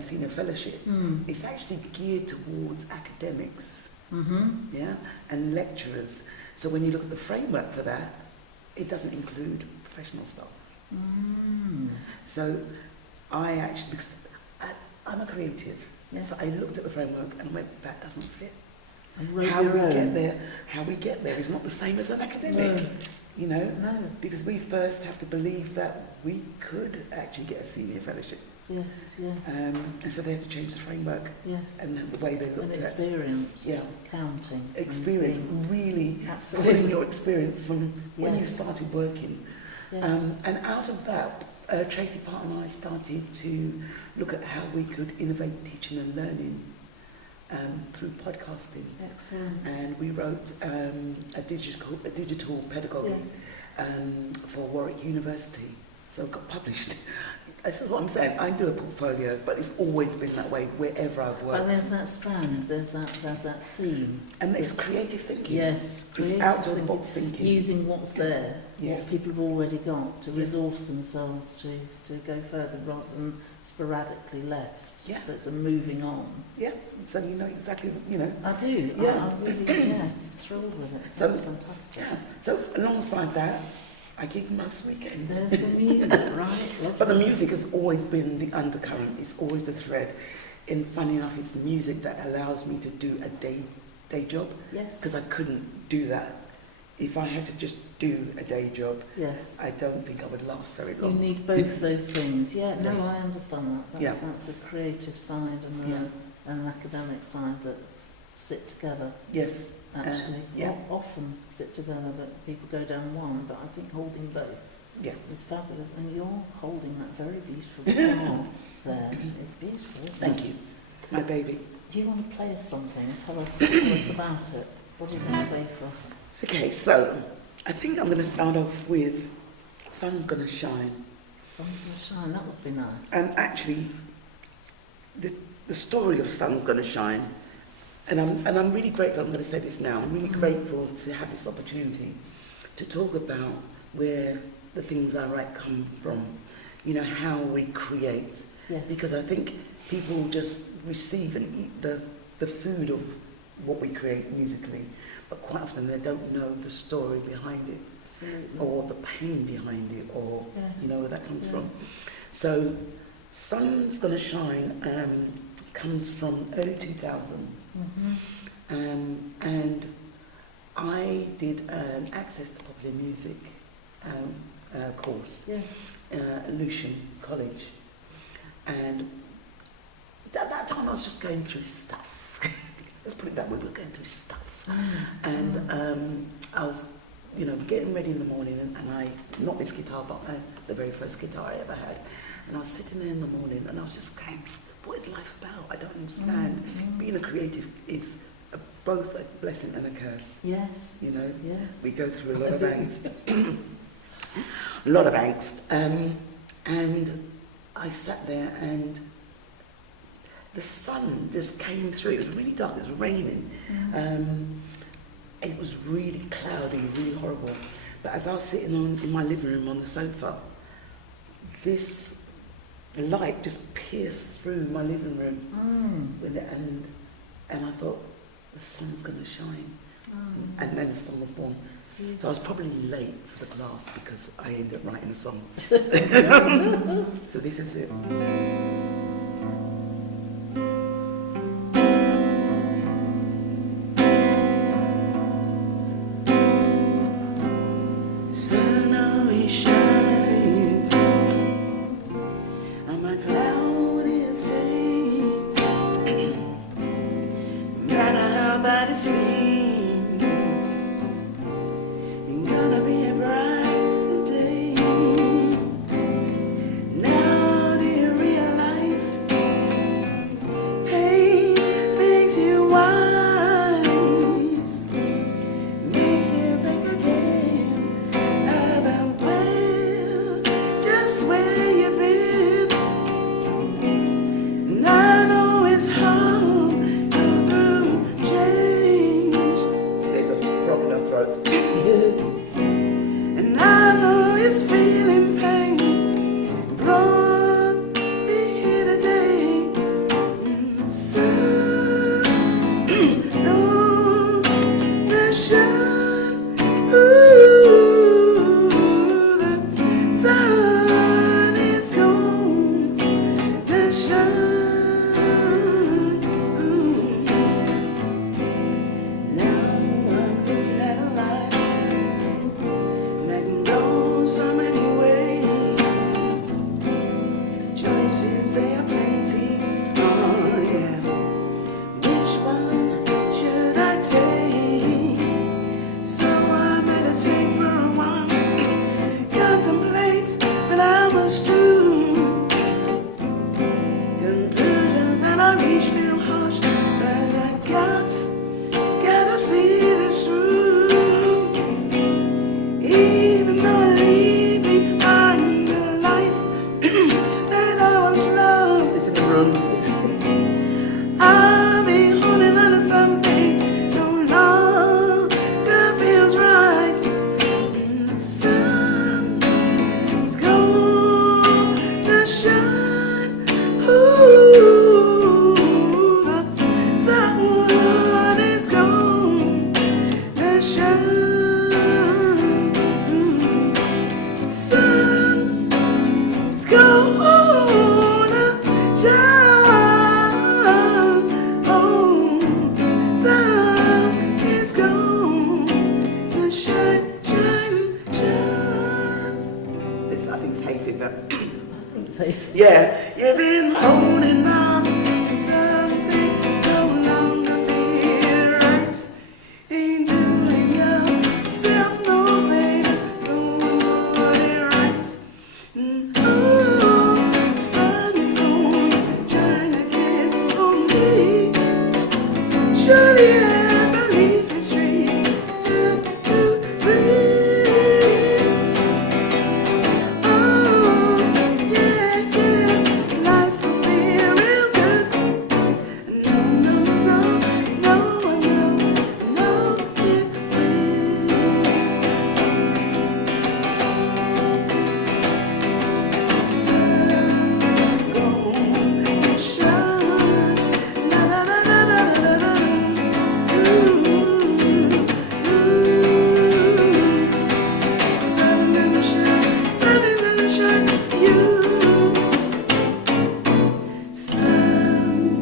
senior fellowship, it's actually geared towards academics yeah, and lecturers. So when you look at the framework for that, it doesn't include professional staff. So I actually, because I'm a creative, Yes. so I looked at the framework and went, that doesn't fit. And wrote How your we own. get there is not the same as an academic, No. you know, No. because we first have to believe that we could actually get a senior fellowship. Yes, yes, And so they had to change the framework yes. and then the way they And looked at experience, Yeah. counting. and experience, being- really Absolutely. putting your experience from when you Yes. started working. Yes. And out of that, Tracy Part and I started to look at how we could innovate teaching and learning through podcasting. Excellent. And we wrote a digital pedagogy Yes. for Warwick University. So it got published. This is what I'm saying. I do a portfolio, but it's always been that way wherever I've But worked. there's that strand, there's that theme. And it's Yes. creative thinking. Yes, It's creative out of the thinking. box thinking. Using what's there, Yeah. what people have already got, to Yeah. resource themselves to go further rather than sporadically left. Yeah. So it's a moving on. Yeah, so you know exactly, you know. I do. Yeah. I really, thrilled with it. So- Sounds fantastic. Yeah. So alongside that, I gig most weekends. There's the music, right? But the music has always been the undercurrent. It's always the thread. And funny enough, it's the music that allows me to do a day job, Yes. because I couldn't do that. If I had to just do a day job, Yes. I don't think I would last very You long. need both those things. Yeah, no, Yeah. I understand that. Yeah. That's a creative side and Yeah. an academic side that sit together. Yes. Actually, yeah. not often sit together, but people go down one. But I think holding both Yeah. is fabulous, and you're holding that very beautiful guitar there. It's beautiful, isn't Thank it? you. My baby. Do you want to play us something? Tell us about it. What are you going to play for us? Okay, so I think I'm going to start off with Sun's Gonna Shine. Sun's gonna shine. That would be nice. And actually, the story of Sun's Gonna Shine, and I'm really grateful, I'm going to say this now, I'm really grateful to have this opportunity to talk about where the things I write come from, you know, how we create. Yes. Because I think people just receive and eat the food of what we create musically, but quite often they don't know the story behind it, Absolutely. or the pain behind it, or you know where that comes from. Yes. So, Sun's Gonna Shine comes from early 2000s, and I did an Access to Popular Music course Yes. at Lucian College, and at that time I was just going through stuff. Let's put it that way, we were going through stuff. And I was, you know, getting ready in the morning, and I, not this guitar, but the very first guitar I ever had. And I was sitting there in the morning, and I was just going, what is life about? I don't understand. Being a creative is both a blessing and a curse. Yes. You know, Yes. we go through a lot I of do. angst. A lot of angst. And I sat there, and the sun just came through. It was really dark, it was raining. It was really cloudy, really horrible. But as I was sitting in my living room on the sofa, this light just pierced through my living room with it, and I thought, the sun's going to shine. And then the sun was born. So I was probably late for the class because I ended up writing a song. So this is it. Sun always shines on my cloudiest days. No matter how bad it seems, it's gonna be a bright day. Now do you realize pain makes you wise, makes you think again about where This, I think it's hay fever. I think so. Yeah, you've been holding on to something no longer feel right. Ain't doing yourself no favors, doing right. Ooh, the sun is gone, trying to get on me. Surely as I leave the streets to breathe. Oh, yeah, yeah, life will feel real good. No, no, no, no, no, no, yeah, sun's gonna shine. La, la, la, la, la, la, la. Ooh, sun gonna shine, you. Sun's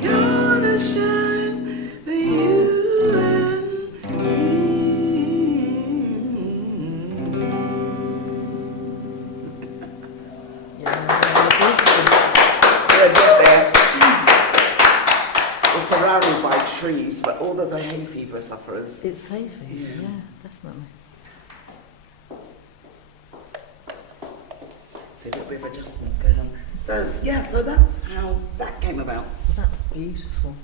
gonna shine for you and me. We're there. We're surrounded by trees, but all of the hay fever sufferers. It's hay fever, yeah, definitely. So a little bit of adjustments going on. So yeah, so that's how that came about. Well, that was beautiful.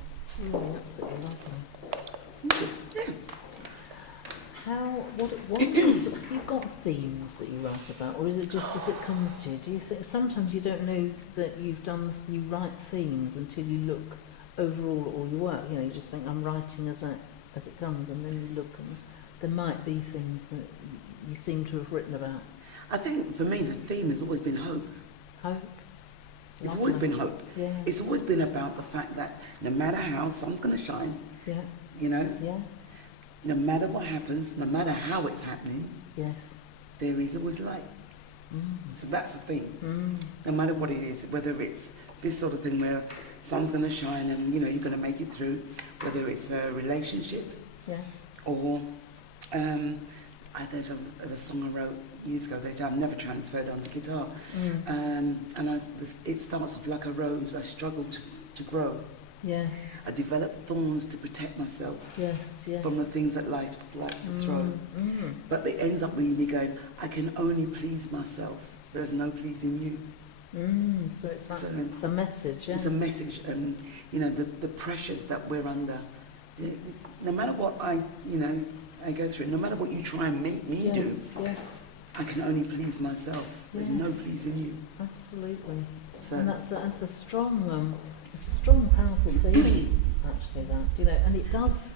Really, absolutely lovely. Yeah. What is, have you got themes that you write about, or is it just as it comes to you? Do you think sometimes you don't know that you write themes until you look overall at all your work? You know, you just think I'm writing as it comes, and then you look and there might be things that you seem to have written about. I think for me the theme has always been hope. Hope. It's Love always that. been hope. Yeah. It's always been about the fact that no matter how sun's going to shine, Yeah. you know, Yes. no matter what happens, no matter how it's happening, Yes. there is always light. Mm. So that's the thing. Mm. No matter what it is, whether it's this sort of thing where sun's going to shine and you know you're going to make it through, whether it's a relationship Yeah. or there's a song I wrote years ago that I've never transferred onto guitar, Mm. it starts off like a rose. I struggle to grow. Yes. I develop thorns to protect myself Yes. Yes. from the things that life likes to throw. Mm. But it ends up with me going, I can only please myself. There's no pleasing you. Mm. So it's that. So It's a message. Yeah. it's a message, and you know the pressures that we're under. No matter what I go through, no matter what you try and make me do, Yes. Yes. I can only please myself. There's no Yes. pleasing you. Absolutely. So And that's a strong, powerful theme, actually. That and it does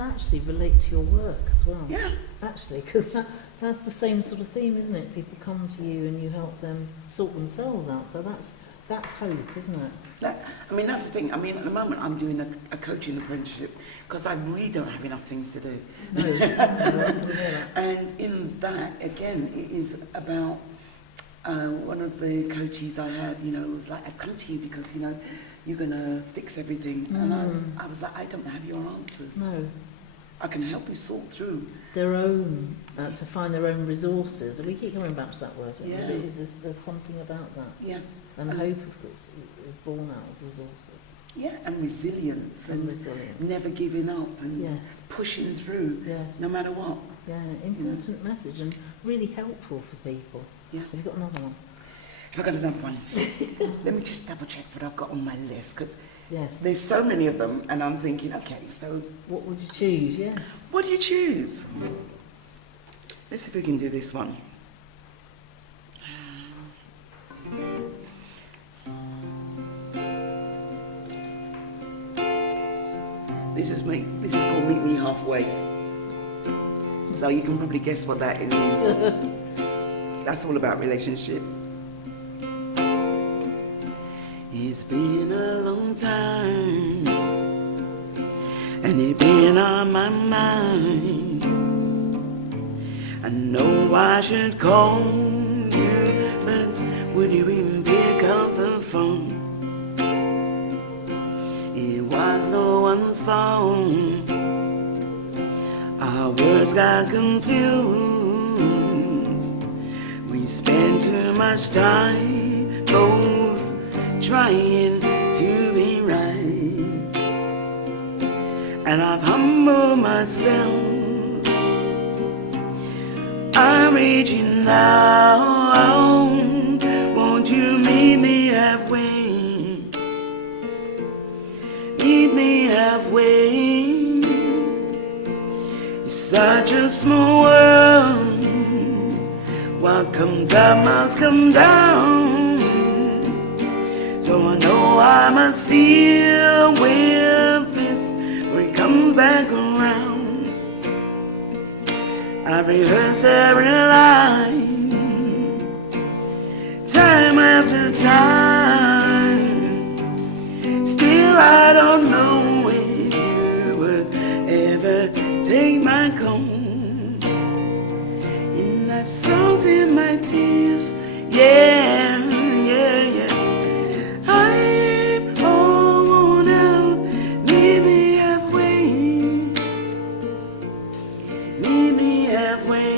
actually relate to your work as well. yeah, Actually, because that's the same sort of theme, isn't it? People come to you and you help them sort themselves out. So that's hope, isn't it? that's the thing. I mean, at the moment I'm doing a coaching apprenticeship because I really don't have enough things to do. No, I can hear that. And in that, again, it is about one of the coaches I have, was like, I've come to you because, you're going to fix everything. And I was like, I don't have your answers. No, I can help you sort through. their own, to find their own resources. We keep coming back to that word. Yeah. There's something about that. Yeah, And hope, of course, is born out of resources yeah, and resilience and and resilience. never giving up and Yes, pushing through yes. no matter what. Yeah, important message and really helpful for people. Yeah. Have you got another one? Have I got another one? Let me just double check what I've got on my list because Yes. there's so many of them and I'm thinking, okay, so What would you choose? Yes. what do you choose? Let's see if we can do this one. This is called Meet Me Halfway. So you can probably guess what that is. That's all about relationship. It's been a long time, and it's been on my mind. I know I should call you, but would you even pick up the phone? It was no one's fault. Our words got confused. We spent much time both trying to be right, and I've humbled myself. I'm reaching out. Won't you meet me halfway? Meet me halfway. It's such a small world. What comes up must come down. So I know I must deal with this when it comes back around. I've rehearsed every line, time after time. Still I don't know if you would ever take my comb. In that salt in my tears, yeah, yeah, yeah. I'm all worn out, meet me halfway. Meet me halfway.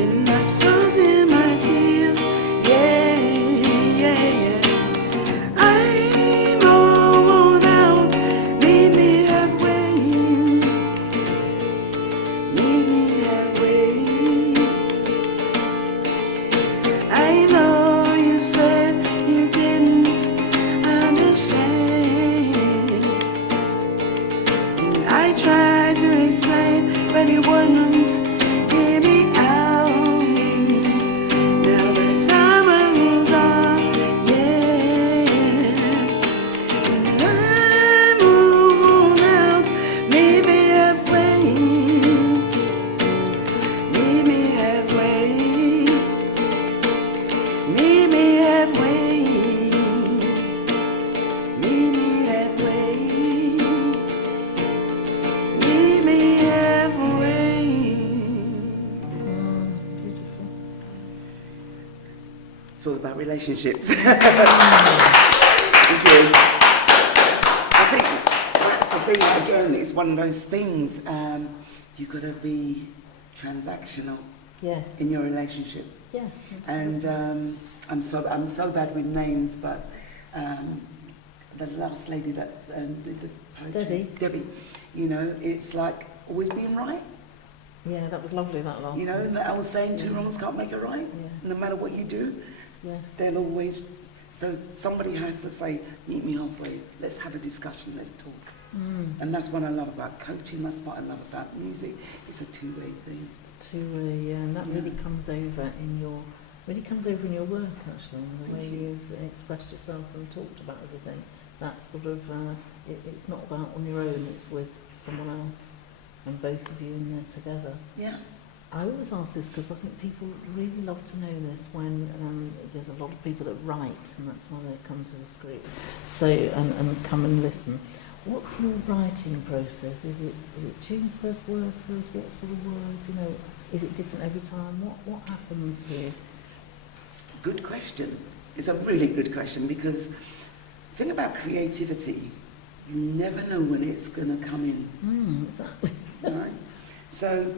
In that salt in my tears, yeah, yeah, yeah. I'm all worn out, meet me halfway. Meet me halfway. I know you said you didn't understand. I tried to explain, but you wouldn't hear me out. Now the time has moved on, yeah. And I'm worn out, meet me halfway. Meet me halfway. Meet me halfway. Meet me halfway. Meet me halfway. Beautiful. It's all about relationships. Thank you. I think that's the thing, again, it's one of those things, you've got to be transactional Yes. in your relationship. Yes. And I'm so bad with names, but the last lady that did the poetry, Debbie, you know, it's like always being right. Yeah, that was lovely, that last You know, one. that I was saying two wrongs can't make a right. Yeah. No matter what you do, Yes. they'll always. So somebody has to say, meet me halfway. Let's have a discussion. Let's talk. And that's what I love about coaching. That's what I love about music. It's a two-way thing. Yeah, and that really comes over in your work, actually, and the way you've expressed yourself and talked about everything. That's sort of it's not about on your own, it's with someone else, and both of you in there together. Yeah. I always ask this because I think people really love to know this when there's a lot of people that write, and that's why they come to this group. So and come and listen. What's your writing process? Is it tunes first, words first? What sort of words? You know, is it different every time? What happens here? It's a good question. It's a really good question, because the thing about creativity, you never know when it's going to come in. Exactly. Right? So,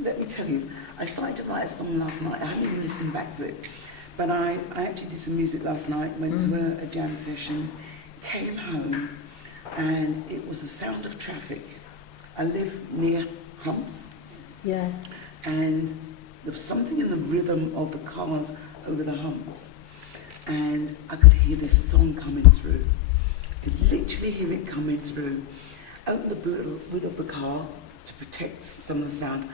let me tell you, I started to write a song last night. I haven't even listened back to it. But I actually did some music last night, went to a jam session, came home, and it was the sound of traffic. I live near humps. Yeah. And there was something in the rhythm of the cars over the humps. And I could hear this song coming through. I could literally hear it coming through. Opened the boot of the car to protect some of the sound.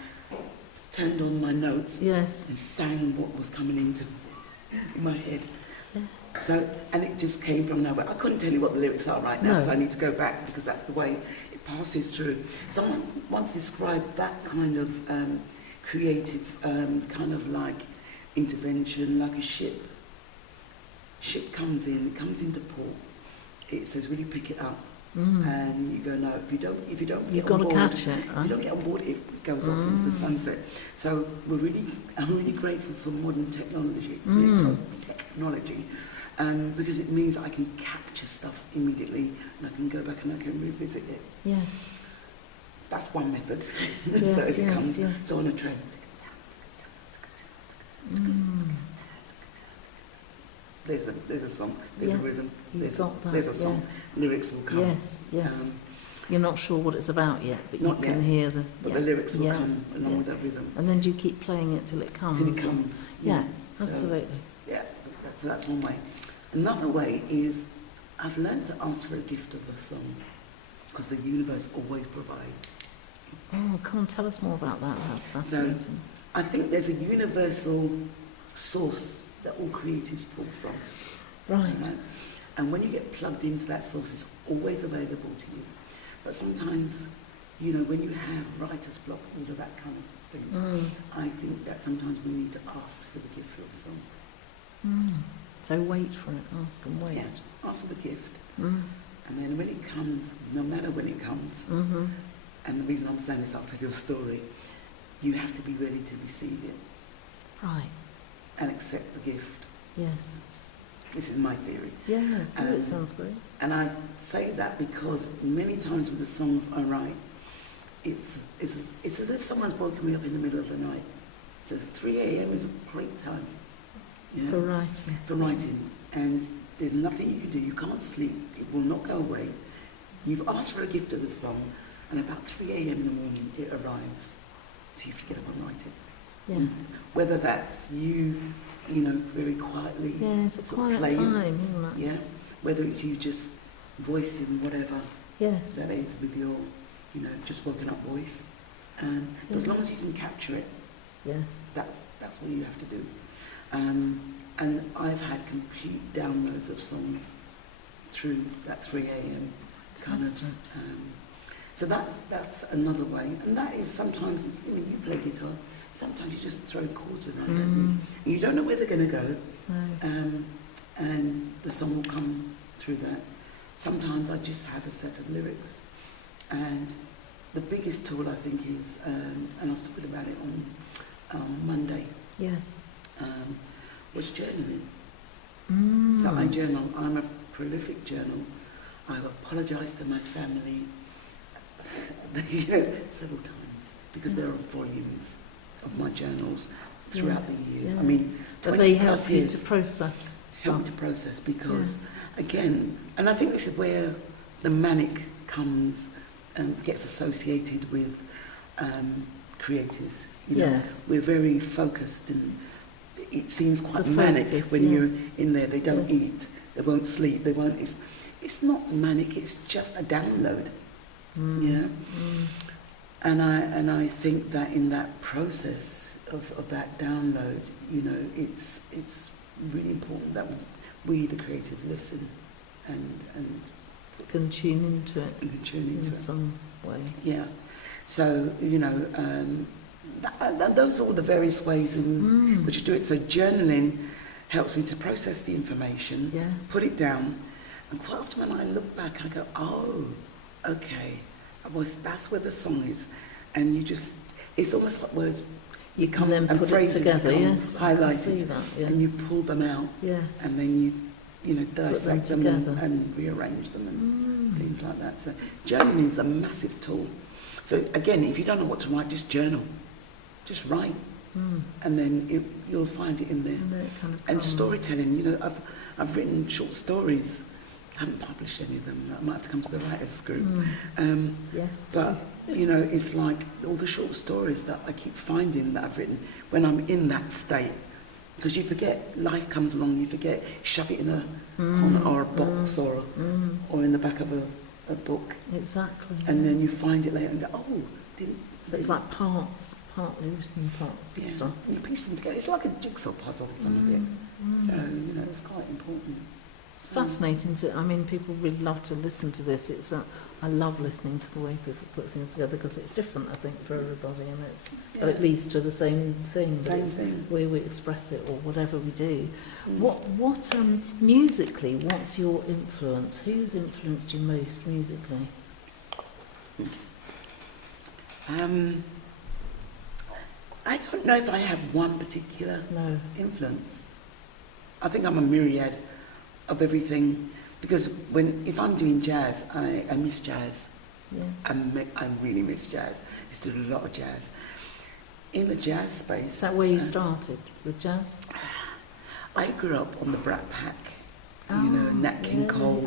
Turned on my notes. Yes. And sang what was coming in my head. Yeah. So, and it just came from nowhere. I couldn't tell you what the lyrics are right now, No. so I need to go back, because that's the way it passes through. Someone once described that kind of creative kind of like intervention, like a ship. Ship comes into port. It says, "Will you pick it up?" And you go, "No. If you don't You've get got on to board, catch it, if right? you don't get on board, it goes off into the sunset." So I'm really grateful for modern technology, because it means I can capture stuff immediately and I can go back and I can revisit it. Yes. That's one method. Yes, So as it yes, comes, yes. so on a trend. There's a song, there's a Yeah, rhythm, you've there's got that, there's a song. yes. Lyrics will come. Yes, yes. Um, You're not sure what it's about yet, but you Not can yet, hear the... But yeah, the lyrics will yeah, come along yeah. with that rhythm. And then do you keep playing it till it comes? Till it comes. Yeah, So, absolutely. yeah, that's one way. Another way is I've learned to ask for a gift of a song, because the universe always provides. Oh, come on, tell us more about that. That's fascinating. I think there's a universal source that all creatives pull from. Right. You know? And when you get plugged into that source, it's always available to you. But sometimes, you know, when you have writer's block, all of that kind of things, I think that sometimes we need to ask for the gift of a song. So wait for it, ask and wait. Yeah, ask for the gift. And then when it comes, no matter when it comes, and the reason I'm saying this, I'll tell you a story, you have to be ready to receive it Right, and accept the gift. yes. This is my theory. Yeah, it sounds great. And I say that because many times with the songs I write, it's as if someone's woken me up in the middle of the night. So 3 a.m. is a great time. Yeah, For writing. for writing. And there's nothing you can do. You can't sleep. It will not go away. You've asked for a gift of the song, and about 3 a.m. in the morning, it arrives. So you have to get up and write it. Yeah. Whether that's you know, very quietly. Yeah, it's a sort of quiet playing, time, isn't it? Yeah. Whether it's you just voicing whatever Yes. that is with your, you know, just woken up voice. But as long as you can capture it, Yes. that's what you have to do. And I've had complete downloads of songs through that 3 a.m. kind of. Fantastic. So that's another way, and that is sometimes, I mean, you play guitar. Sometimes you just throw chords around, don't you? You don't know where they're going to go, No. and the song will come through that. Sometimes I just have a set of lyrics, and the biggest tool I think is, and I was talking about it on Monday, Yes. was journaling. So I journal. I'm a prolific journal. I've apologised to my family several times because there are volumes of my journals throughout Yes, the years. yeah. I mean, But 20 they help plus you years to process help me stuff. to process because, again, and I think this is where the manic comes and gets associated with creatives. You know, Yes. we're very focused and it seems It's quite the manic focus, when yes. you're in there. They don't Yes. eat, they won't sleep, they won't. It's not manic. It's just a download. Yeah. And I think that in that process of that download, you know, it's really important that we the creative listen and Can tune into it tune into in it. some way. Yeah. So, you know, those are all the various ways in which you do it. So journaling helps me to process the information, Yes. put it down, and quite often when I look back, I go, oh, okay, that's where the song is. And you just, it's almost like words become, then and put it phrases together, become yes, I can see highlighted, that, and you yes. pull them out, Yes. and then you know, dissect them together. and rearrange them and things like that. So journaling is a massive tool. So again, if you don't know what to write, just journal, just write, and then you'll find it in there. And then it kind of And comes. storytelling, you know, I've written short stories. I haven't published any of them. I might have to come to the writers group. Yes. But you know, it's like all the short stories that I keep finding that I've written when I'm in that state. Because you forget, life comes along, you forget, shove it in a corner or a box or in the back of a book, Exactly. and then you find it later and go, oh, didn't. So it's like partly written parts and yeah, stuff. and you piece them together. It's like a jigsaw puzzle, some of it. So you know, it's quite important. It's fascinating to, I mean, people really love to listen to this. I love listening to the way people put things together because it's different, I think, for everybody, and it's it leads to the same thing, but Same it's thing. where we express it or whatever we do. Mm. What musically, what's your influence? Who's influenced you most musically? I don't know if I have one particular influence. I think I'm a myriad of everything, because if I'm doing jazz, I miss jazz. Yeah. I really miss jazz. I used to do a lot of jazz. In the jazz space... Is that where you started, with jazz? I grew up on the Brat Pack, you know, Nat King Cole,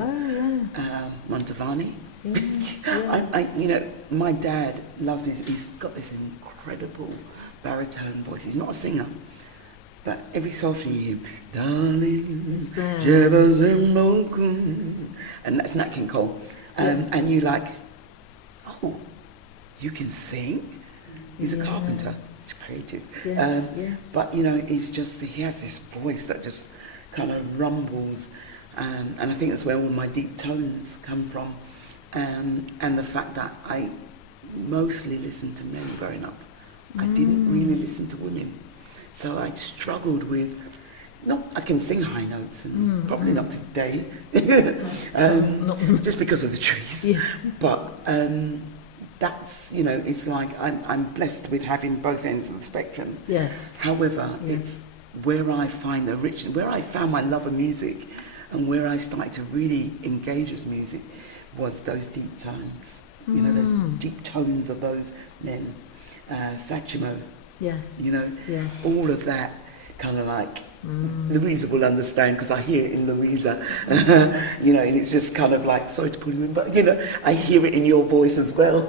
Montavani. My dad loves music. He's got this incredible baritone voice. He's not a singer, but every so often you hear, darling, shivers in Mokum, and that's Nat King Cole. And you like, oh, you can sing? He's a carpenter. He's creative. But, you know, it's just, he has this voice that just kind of rumbles. And I think that's where all my deep tones come from. And the fact that I mostly listened to men growing up. I didn't really listen to women. So I struggled with, I can sing high notes, and probably not today, just because of the trees. Yeah. But that's, you know, it's like I'm blessed with having both ends of the spectrum. Yes. However, it's where I find the richness, where I found my love of music, and where I started to really engage with music was those deep tones. You know, those deep tones of those men. Sachimo. Yes. You know, all of that kind of like, Louisa will understand because I hear it in Louisa, you know, and it's just kind of like, sorry to pull you in, but you know, I hear it in your voice as well.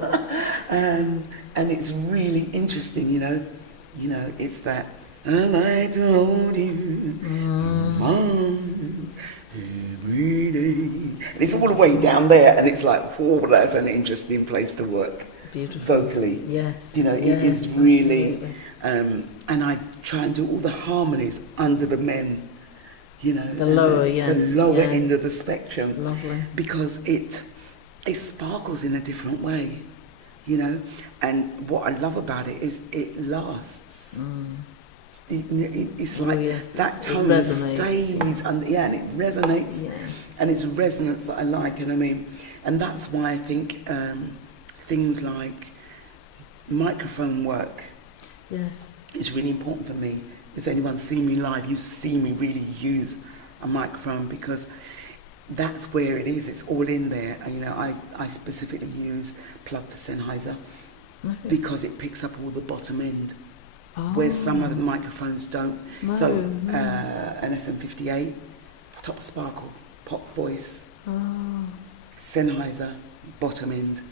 And it's really interesting, you know, it's that, I like to hold you, arms, every day. And it's all the way down there, and it's like, oh, that's an interesting place to work. Beautiful. Vocally. Yes. You know, it is really, and I try and do all the harmonies under the men, you know. The lower, the lower end of the spectrum. Lovely. Because it sparkles in a different way, you know. And what I love about it is it lasts. It's like that tone stays under, and it resonates. Yeah. And it's a resonance that I like, and I mean, and that's why I think things like microphone work is really important for me. If anyone's seen me live, you see me really use a microphone, because that's where it is. It's all in there. And, you know, I specifically use plug to Sennheiser because it picks up all the bottom end, where some of the microphones don't. So an SM58, top sparkle, pop voice, Sennheiser, bottom end,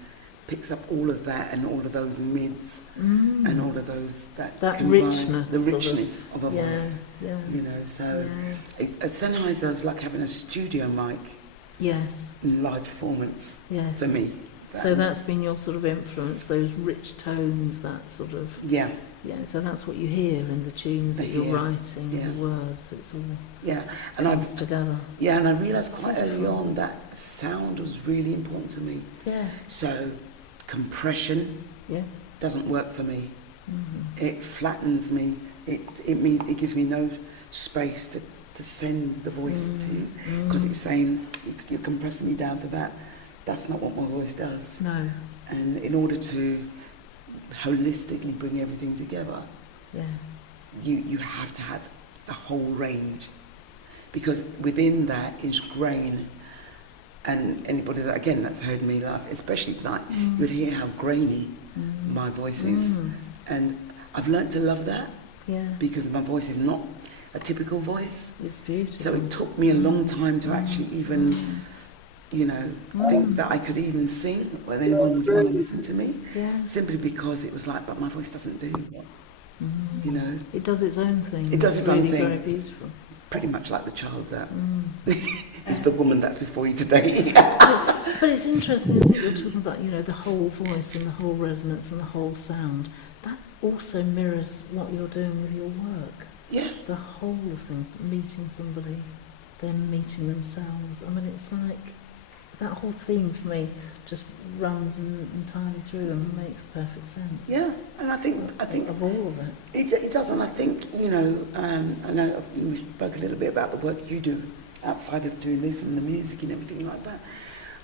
picks up all of that and all of those mids and all of those that richness, the richness of a voice. Yeah. You know, so a Sennheiser is like having a studio mic. Yes. In live performance. Yes. For me. So that's been your sort of influence, those rich tones, that sort of. Yeah. So that's what you hear in the tunes that you're writing, in the words. It's all. Yeah, and comes together. Yeah, and I realised quite early on that sound was really important to me. Yeah. So compression doesn't work for me. It flattens me. It gives me no space to send the voice to you, because it's saying you're compressing me down to that. That's not what my voice does. No. And in order to holistically bring everything together, you have to have the whole range, because within that is grain. And anybody that, again, that's heard me laugh, especially tonight, you'd hear how grainy my voice is. And I've learnt to love that, because my voice is not a typical voice. It's beautiful. So it took me a long time to actually even, you know, think that I could even sing, or anyone would want to listen to me, simply because it was like, but my voice doesn't do what, you know. It does its own thing. It does its own thing. Very beautiful. Pretty much like the child that is the woman that's before you today. But it's interesting, isn't it? You're talking about, you know, the whole voice and the whole resonance and the whole sound. That also mirrors what you're doing with your work. Yeah. The whole of things, meeting somebody them meeting themselves. I mean, it's like that whole theme for me just runs entirely through and makes perfect sense. Yeah, and I think Of all of it. it does, and I think, you know, I know we spoke a little bit about the work you do outside of doing this and the music and everything like that,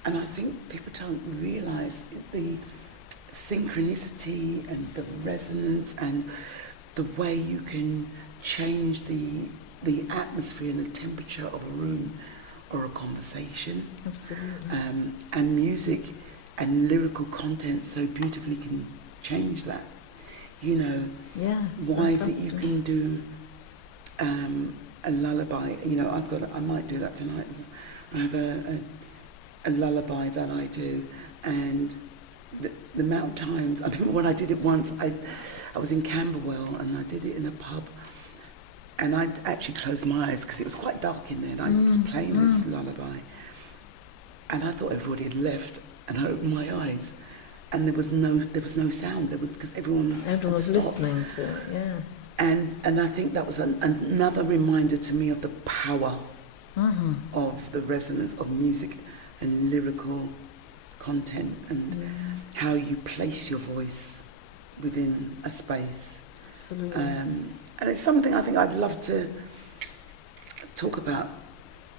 and I think people don't realise the synchronicity and the resonance and the way you can change the atmosphere and the temperature of a room or a conversation. Absolutely. And music and lyrical content so beautifully can change that. You know, Yeah. why is it you can do a lullaby? You know, I might do that tonight. I have a lullaby that I do, and the amount of times, I mean, when I did it once, I was in Camberwell and I did it in a pub, and I actually closed my eyes because it was quite dark in there, and I was playing this lullaby, and I thought everybody had left, and I opened my eyes, and there was no sound. There was, because everyone was had stopped. listening to it. Yeah. And I think that was another reminder to me of the power of the resonance of music and lyrical content, and how you place your voice within a space. Absolutely. And it's something I think I'd love to talk about,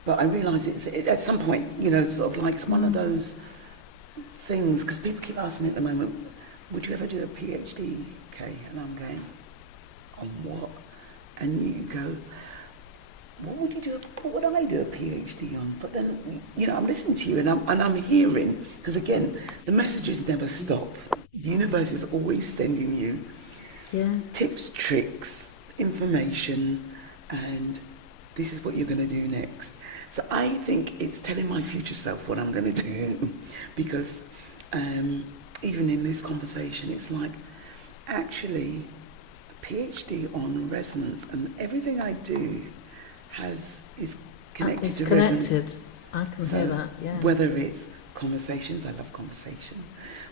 but I realise at some point, you know, sort of like it's one of those things, because people keep asking me at the moment, would you ever do a PhD, Kay? And I'm going, on what? And you go, what would you do? What would I do a PhD on? But then, you know, I'm listening to you and I'm hearing, because again, the messages never stop. The universe is always sending you tips, tricks, information, and this is what you're going to do next. So I think it's telling my future self what I'm going to do, because even in this conversation, it's like, actually, PhD on resonance, and everything I do is connected to resonance. I can say that, yeah. Whether it's conversations, I love conversations,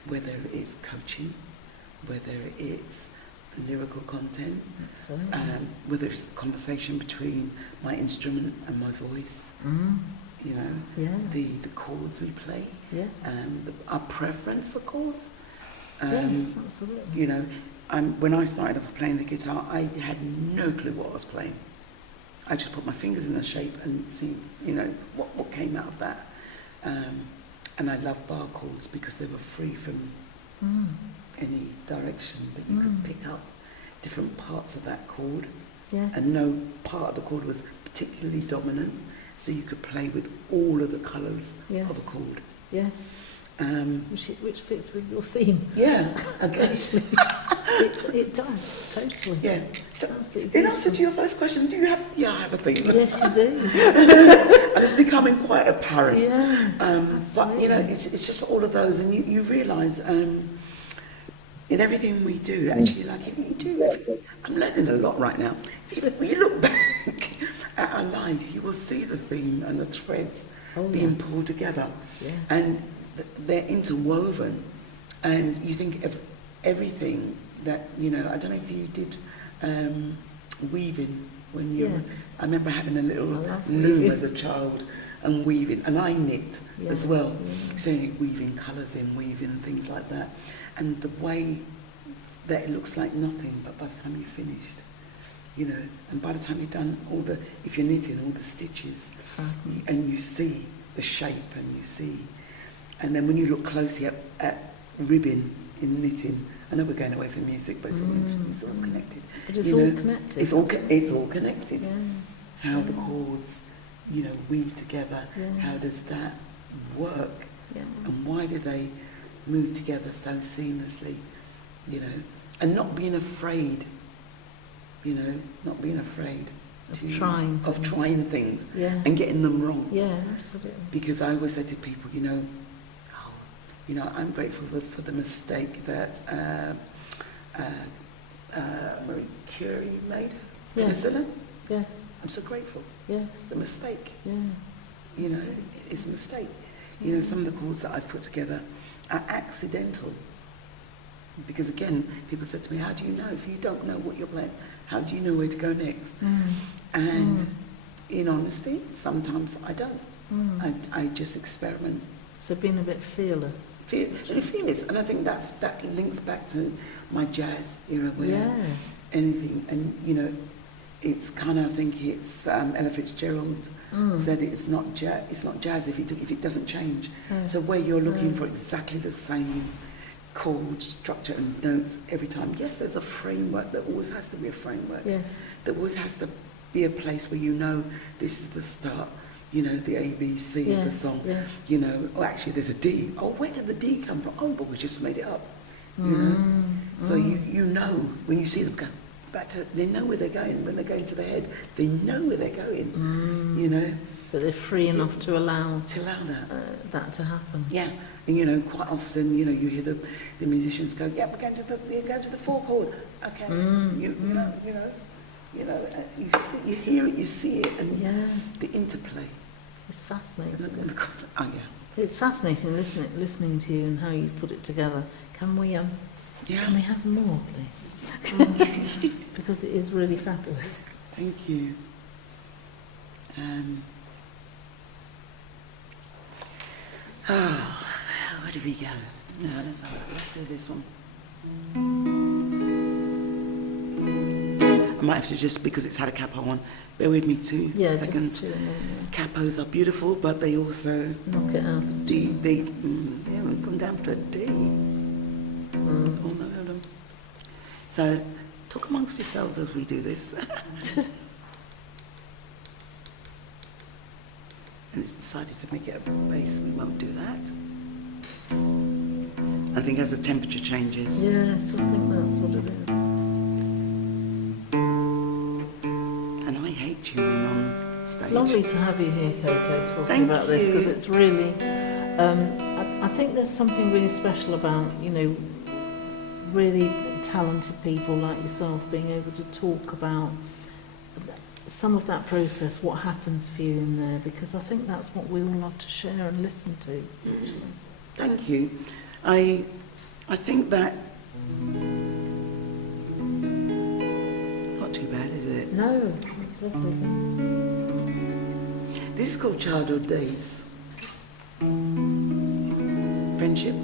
whether it's coaching, whether it's lyrical content, Absolutely. whether it's conversation between my instrument and my voice, you know, the chords we play, our preference for chords. Yes, absolutely. You know, when I started off playing the guitar, I had no clue what I was playing. I just put my fingers in a shape and see, you know, what came out of that. And I love bar chords because they were free from any direction, but you could pick up different parts of that chord. Yes. And no part of the chord was particularly dominant, so you could play with all of the colours of a chord. Yes. Which fits with your theme. Yeah, okay. It does, totally. Yeah. So, in answer to your first question, do you have? Yeah, I have a theme. Yes, you do. And it's becoming quite apparent. Yeah. But you know, it's just all of those, and you realise in everything we do, actually, like if you do, I'm learning a lot right now. If you look back at our lives, you will see the theme and the threads being pulled together, and they're interwoven, and you think of everything that, you know, I don't know if you did weaving when you were, I remember having a little loom as a child and weaving, and I knit as well, so weaving colours in, weaving things like that, and the way that it looks like nothing, but by the time you're finished, you know, and by the time you've done all the, if you're knitting, all the stitches, and you see the shape, and you see, and then when you look closely at ribbon in knitting, I know we're going away from music, but it's all connected. But it's all connected. It's all connected. Yeah. How the chords, you know, weave together. Yeah. How does that work? Yeah. And why do they move together so seamlessly? You know, and not being afraid. You know, not being afraid of trying things and getting them wrong. Yeah, absolutely. Because I always say to people, you know, I'm grateful for the mistake that Marie Curie made. Penicillin. Yes. I'm so grateful. Yes. The mistake. Yeah. You know, it's a mistake. You know, some of the chords that I've put together are accidental. Because again, people said to me, how do you know? If you don't know what you're playing, how do you know where to go next? And in honesty, sometimes I don't. I just experiment. So being a bit fearless. Fearless, and I think that links back to my jazz era where Yeah. anything, and you know, it's kind of, I think it's Ella Fitzgerald said it's not jazz if it doesn't change. So where you're looking for exactly the same chord structure and notes every time. Yes, there's a framework. There always has to be a framework. Yes. There always has to be a place where you know this is the start. You know, the A, B, C of the song. Yes. You know, oh, actually there's a D. Oh, where did the D come from? Oh, but we just made it up. You know? So you know, when you see them go back to, they know where they're going. When they're going to the head, they know where they're going. You know? But they're free enough to allow that. that to happen. Yeah. And you know, quite often, you know, you hear the musicians go, yeah, we're going to the four chord. Okay. You know, you hear it, you see it, and the interplay. It's fascinating. Oh yeah. It's fascinating listening to you and how you've put it together. Can we have more, please? Because it is really fabulous. Thank you. Where did we go? No, let's do this one. I might have to just, because it's had a capo on, bear with me 2 seconds. Just 2 more, Capos are beautiful, but they also knock it out. We've gone down to a D. Oh no, hold on. So talk amongst yourselves as we do this. And it's decided to make it a bass. We won't do that. I think as the temperature changes. Yes, I think that's what it is. And I hate tuning on stage. It's lovely to have you here, Coco, talking Thank about this, you. because it's really, I think there's something really special about, you know, really talented people like yourself being able to talk about some of that process, what happens for you in there, because I think that's what we all love to share and listen to. Thank you. I think that not too bad, is it? No, it's lovely. This is called Childhood Days. Friendship.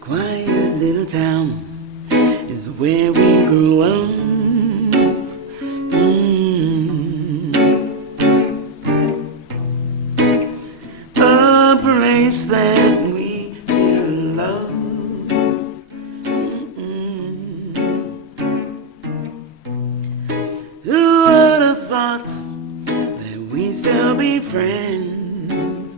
Quiet little town is where we grew up. A place that we still love. Who would have thought that we'd still be friends?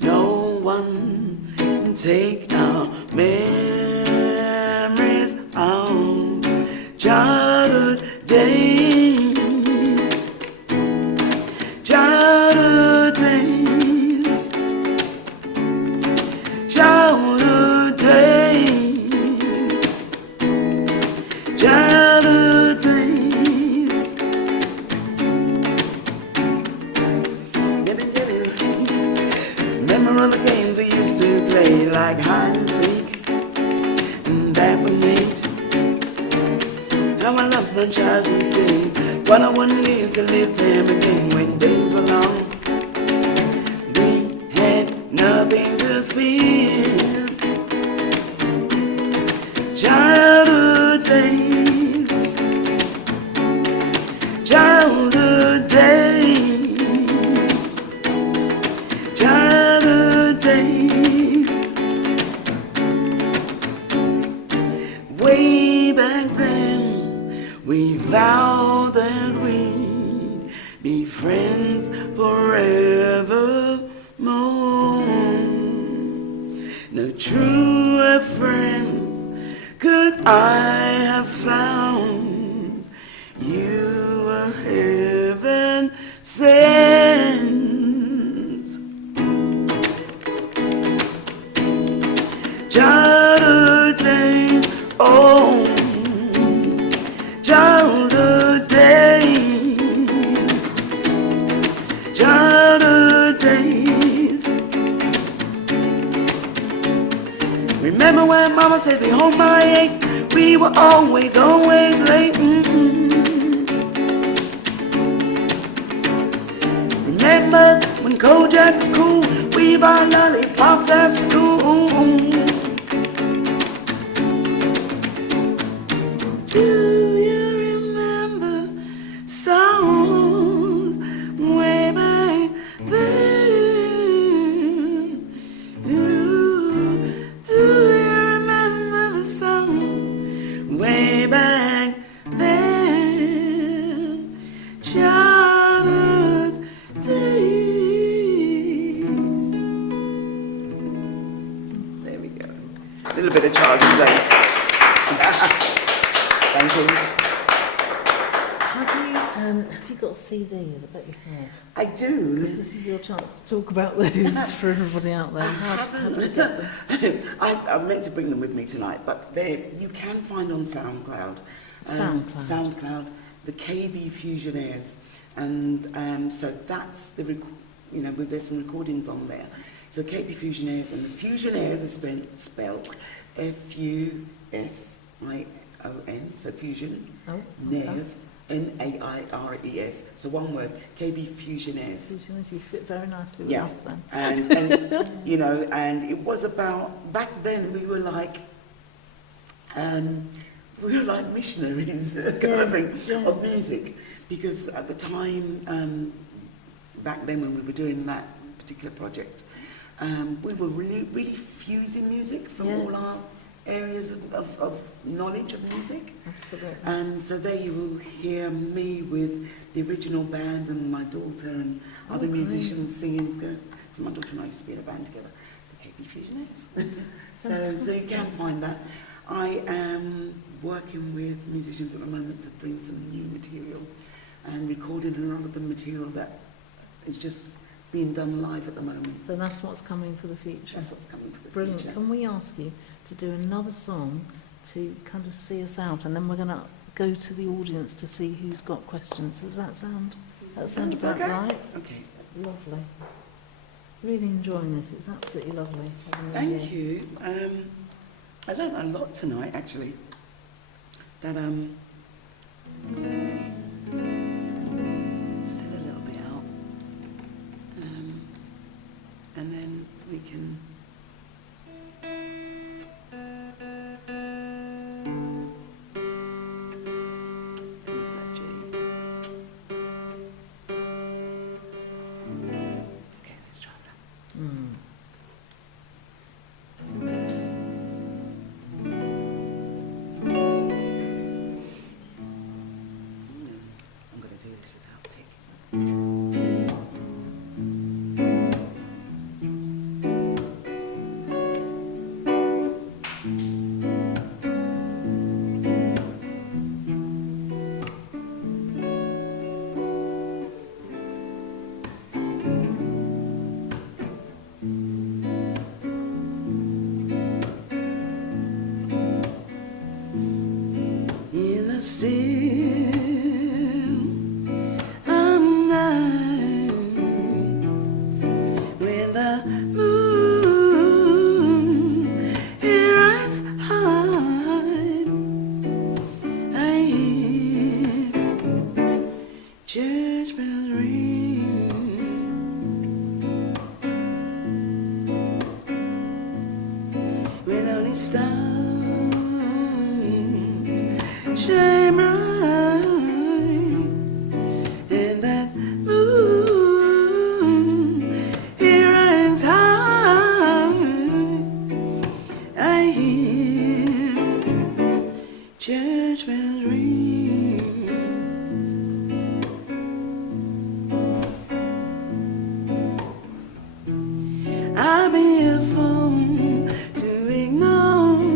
No one can take our memories of childhood days. Childhood days. Childhood days. Childhood days. Remember all the games we used to play, like hide and seek, and that we made. How I love my childhood days, but I wouldn't live to live them again when days were long. We had nothing to fear. Childhood days. Childhood days. Childhood days. Way back then, we vowed that we'd be friends forevermore. No truer friend could I have found. You were heaven sent. Childhood days, oh, childhood days, childhood days. Remember when Mama said be home by 8? We were always late. Remember when Kojak was cool? We buy lollipops after school. Do you remember songs way back then? Do you remember the songs way back then? Childhood days. There we go. A little bit of childhood days. Thank you. Have you got CDs? I bet you have. I do. Because this is your chance to talk about those for everybody out there. How do you get them? I meant to bring them with me tonight, but you can find on SoundCloud. SoundCloud, the KB Fusionaires, and so that's there's some recordings on there. So KB Fusionaires, and the Fusionaires are spelled Fusion, so Fusion, Naires, Naires, so one word, KB Fusionaires. Fusionaires, you fit very nicely with us then. And and it was about, back then we were like missionaries kind of thing of music, because at the time, back then when we were doing that particular project, we were really fusing music from all our areas of knowledge of music. Absolutely. So there you will hear me with the original band and my daughter and other musicians singing together. So my daughter and I used to be in a band together, the KB Fusionaires. so you can find that. I am working with musicians at the moment to bring some new material and recording a lot of the material that is just being done live at the moment. So that's what's coming for the future. That's what's coming for the Brilliant. future. Can we ask you to do another song to kind of see us out, and then we're going to go to the audience to see who's got questions. Does that sound Sounds about okay. right? Okay. Lovely. Really enjoying this. It's absolutely lovely. Thank you. I learned a lot tonight, actually. That still a little bit out, and then we can. Who's that, G? Okay, let's try that. I'm going to do this without pick. In the still of night, when the moon it rises high, I hear church bells ring. When only stars shine bright, and that moon it rises high, I hear church bells ring. I'll be a fool to ignore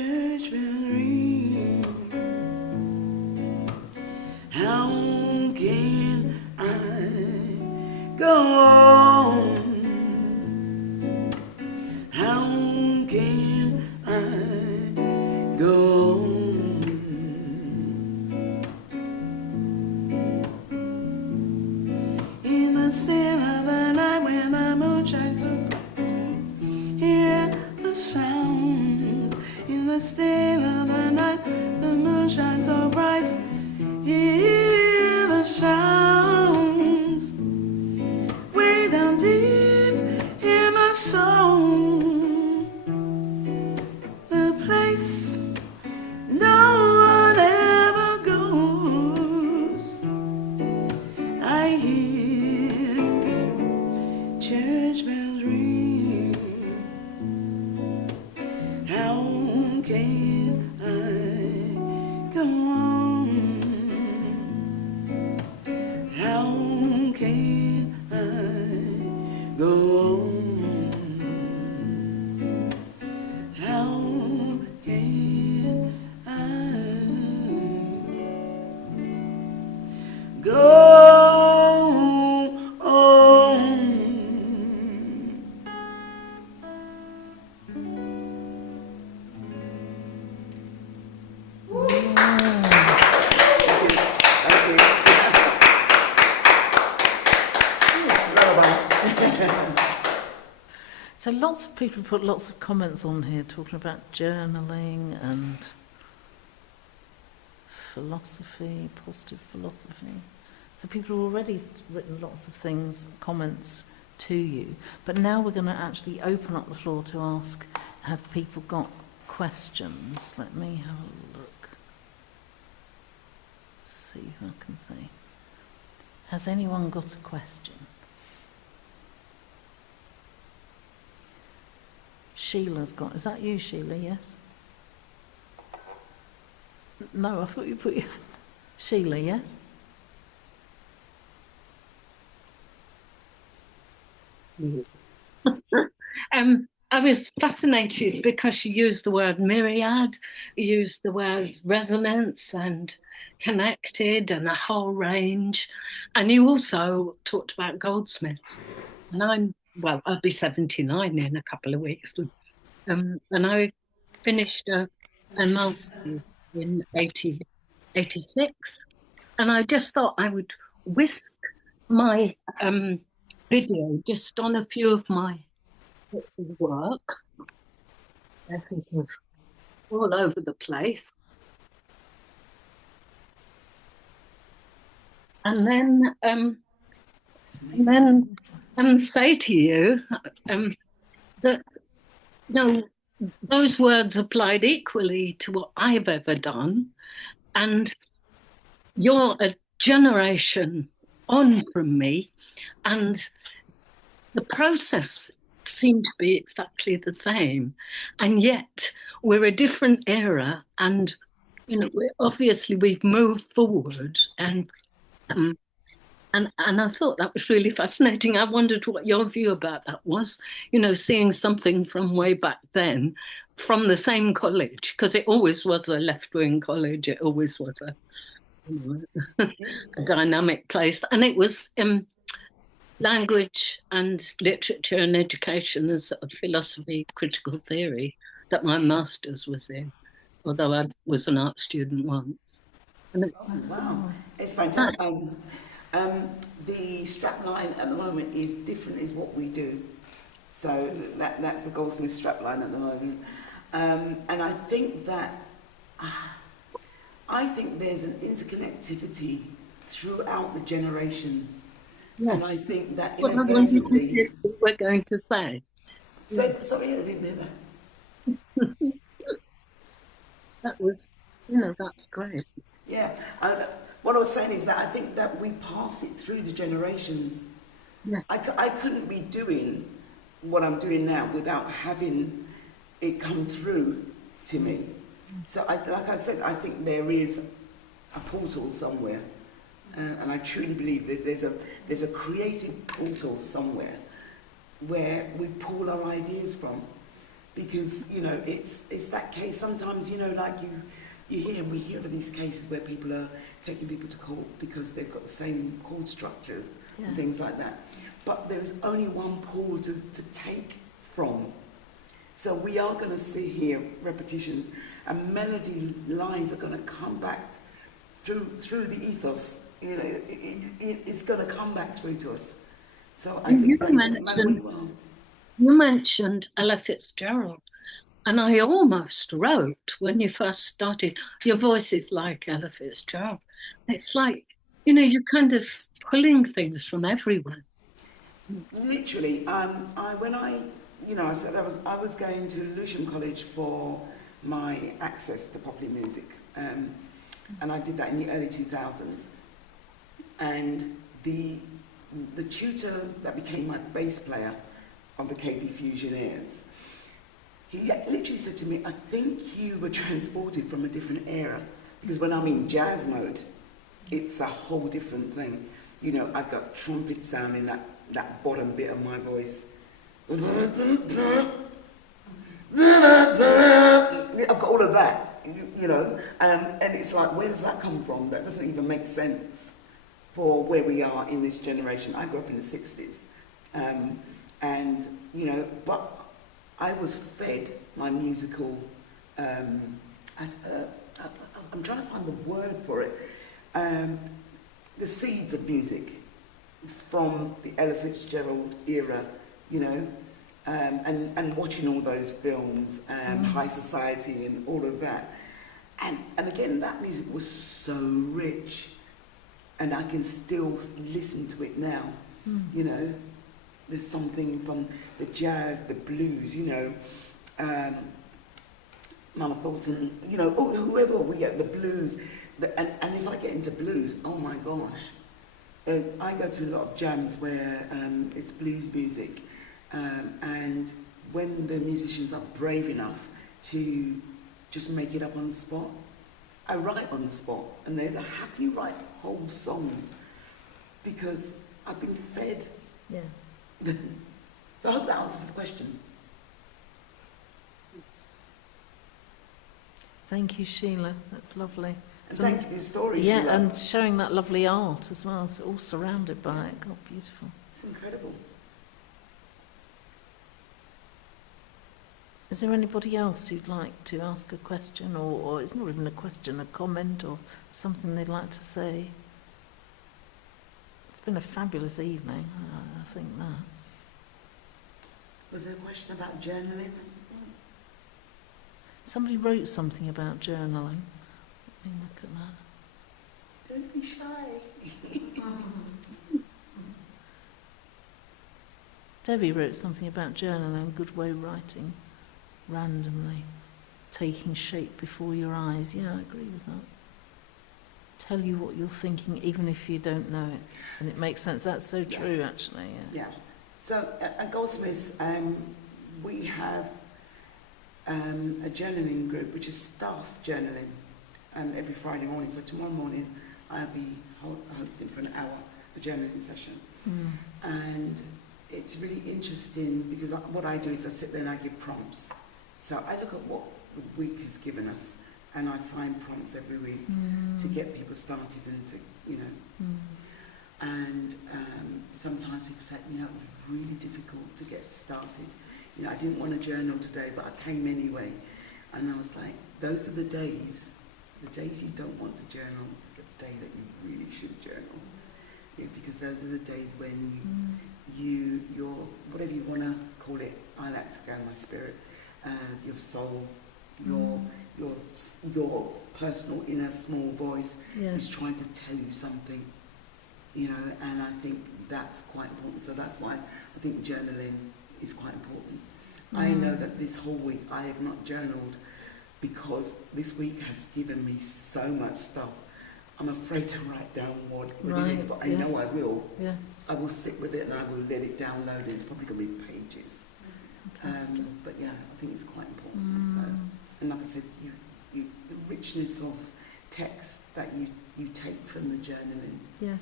church bell ring. How can I go on? How can I go on? In the still of the night when the moon shines so bright, hear the sounds. In the still of the night, the moon shines so bright, hear the sounds. Way down deep in my soul, the place no one ever goes. I hear church bells ring. How can I go on? How can I go on? How can I go on? Thank you. So lots of people put lots of comments on here talking about journaling and philosophy, positive philosophy. So people have already written lots of things, comments to you. But now we're going to actually open up the floor to ask, have people got questions? Let me have a look. See who I can see. Has anyone got a question? Sheila's got. Is that you, Sheila? Yes? No, I thought you put your... Sheila, yes? I was fascinated because you used the word myriad, you used the word resonance and connected and a whole range. And you also talked about goldsmiths. And I'll be 79 in a couple of weeks. And I finished a master's in 86. And I just thought I would whisk my video just on a few of my work. They're sort of all over the place. And then say to you that those words applied equally to what I've ever done, and you're a generation on from me, and the process seemed to be exactly the same, and yet we're a different era, and obviously we've moved forward, and I thought that was really fascinating. I wondered what your view about that was, seeing something from way back then from the same college, because it always was a left-wing college, it always was a dynamic place, and it was language and literature and education as a philosophy, critical theory that my master's was in, although I was an art student once. Wow, it's fantastic. The strapline at the moment is different, is what we do. So that's the Goldsmith strapline at the moment. And I think that, there's an interconnectivity throughout the generations. Yes. And I think that inadvertently... we're going to say. Sorry, I didn't hear that. That was, that's great. Yeah, what I was saying is that I think that we pass it through the generations. Yeah. I couldn't be doing what I'm doing now without having it come through to me. So, like I said, I think there is a portal somewhere, and I truly believe that there's a creative portal somewhere where we pull our ideas from. because, you know, it's that case. Sometimes, you know, like we hear of these cases where people are taking people to court because they've got the same chord structures and things like that. But there is only one pool to take from. So we are going to see here repetitions, and melody lines are going to come back through the ethos. You know, it's going to come back through to us. So I think that it doesn't matter where you are. You mentioned Ella Fitzgerald, and I almost wrote when you first started, your voice is like Ella Fitzgerald. It's like, you know, you're kind of pulling things from everywhere. Literally, I said I was going to Lewisham College for my access to popular music, and I did that in the early 2000s. And the tutor that became my bass player on the KB Fusioneers, he literally said to me, "I think you were transported from a different era, because when I'm in jazz mode, it's a whole different thing. You know, I've got trumpet sound in that bottom bit of my voice. I've got all of that, you know, and it's like, where does that come from? That doesn't even make sense for where we are in this generation. I grew up in the 60s, and, you know, but I was fed my musical, I'm trying to find the word for it, the seeds of music from the Ella Fitzgerald era, you know, and watching all those films, High Society and all of that. And again, that music was so rich, and I can still listen to it now, you know. There's something from the jazz, the blues, you know, Mama Thornton, you know, whoever we get, the blues. And if I get into blues, oh my gosh. I go to a lot of jams where it's blues music, and when the musicians are brave enough to just make it up on the spot, I write on the spot, and they're like, how can you write whole songs? Because I've been fed. Yeah. So I hope that answers the question. Thank you, Sheila. That's lovely. And thank you for your story, yeah, Sheila. and showing that lovely art as well. So all surrounded by it. God, beautiful. It's incredible. Is there anybody else who'd like to ask a question, or it's not even a question, a comment, or something they'd like to say? It's been a fabulous evening, I think that. Was there a question about journaling? Somebody wrote something about journaling. Let me look at that. Don't be shy. Debbie wrote something about journaling, good way writing, randomly, taking shape before your eyes. Yeah, I agree with that. Tell you what you're thinking, even if you don't know it. And it makes sense. That's so true, actually. Yeah. So at Goldsmiths, we have a journaling group, which is staff journaling, every Friday morning. So tomorrow morning, I'll be hosting for an hour the journaling session. And it's really interesting because what I do is I sit there and I give prompts. So I look at what the week has given us, and I find prompts every week to get people started and to, you know. And sometimes people say, you know, it was really difficult to get started. You know, I didn't want to journal today, but I came anyway. And I was like, those are the days you don't want to journal is the day that you really should journal. Yeah, because those are the days when your whatever you want to call it, I like to go my spirit, your soul, your personal inner small voice is trying to tell you something, you know, and I think that's quite important. So that's why I think journaling is quite important. I know that this whole week I have not journaled because this week has given me so much stuff. I'm afraid to write down what it is, but I know I will. Yes. I will sit with it and I will let it download. It's probably going to be pages. But yeah, I think it's quite important. So, and like I said, the richness of text that you take from the journaling. Yes.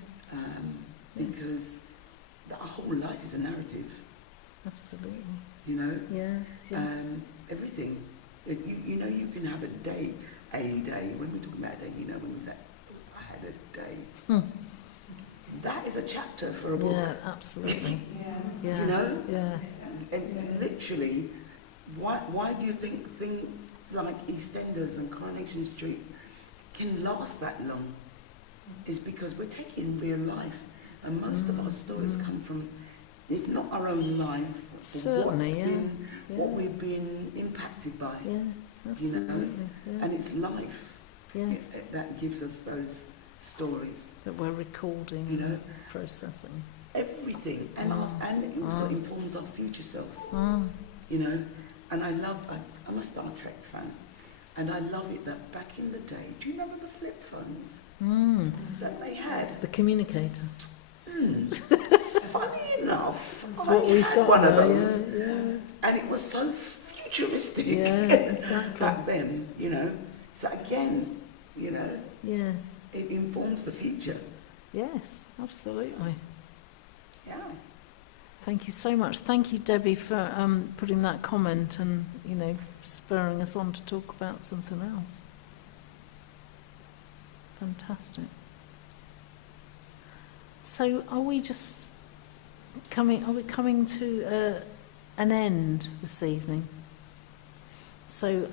Because our whole life is a narrative. Absolutely. You know. Yes. everything. You know, you can have a day. When we're talking about a day, you know, when was that? I had a day. That is a chapter for a book. Yeah, absolutely. Yeah. You know? Yeah. And literally, why do you think things like EastEnders and Coronation Street can last that long? Is because we're taking real life, and most of our stories come from, if not our own lives, Certainly, what we've been impacted by. Yeah, absolutely. You know, yes. and it's life Yes. that gives us those stories. That we're recording, You know, processing. everything, and and it also informs our future self. You know, and I'm a Star Trek fan, and I love it that back in the day, do you remember the flip phones that they had? The communicator. Funny enough, That's I what we've had got one of now, those, yeah. and it was so futuristic Yeah, exactly. back then. You know, so again, you know, Yes. it informs the future. Yes, absolutely. Yeah. Thank you so much. Thank you, Debbie, for putting that comment and, you know, spurring us on to talk about something else. Fantastic. So are we coming to an end this evening? So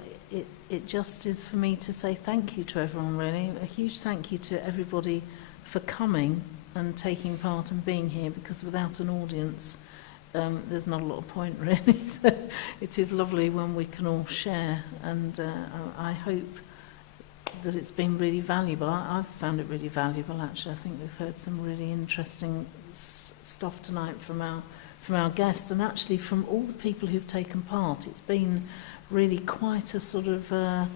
it just is for me to say thank you to everyone, really. A huge thank you to everybody for coming and taking part and being here, because without an audience, there's not a lot of point, really. So it is lovely when we can all share, and I hope that it's been really valuable. I've found it really valuable, actually. I think we've heard some really interesting stuff tonight from our guest, and actually from all the people who've taken part. It's been really quite a sort of a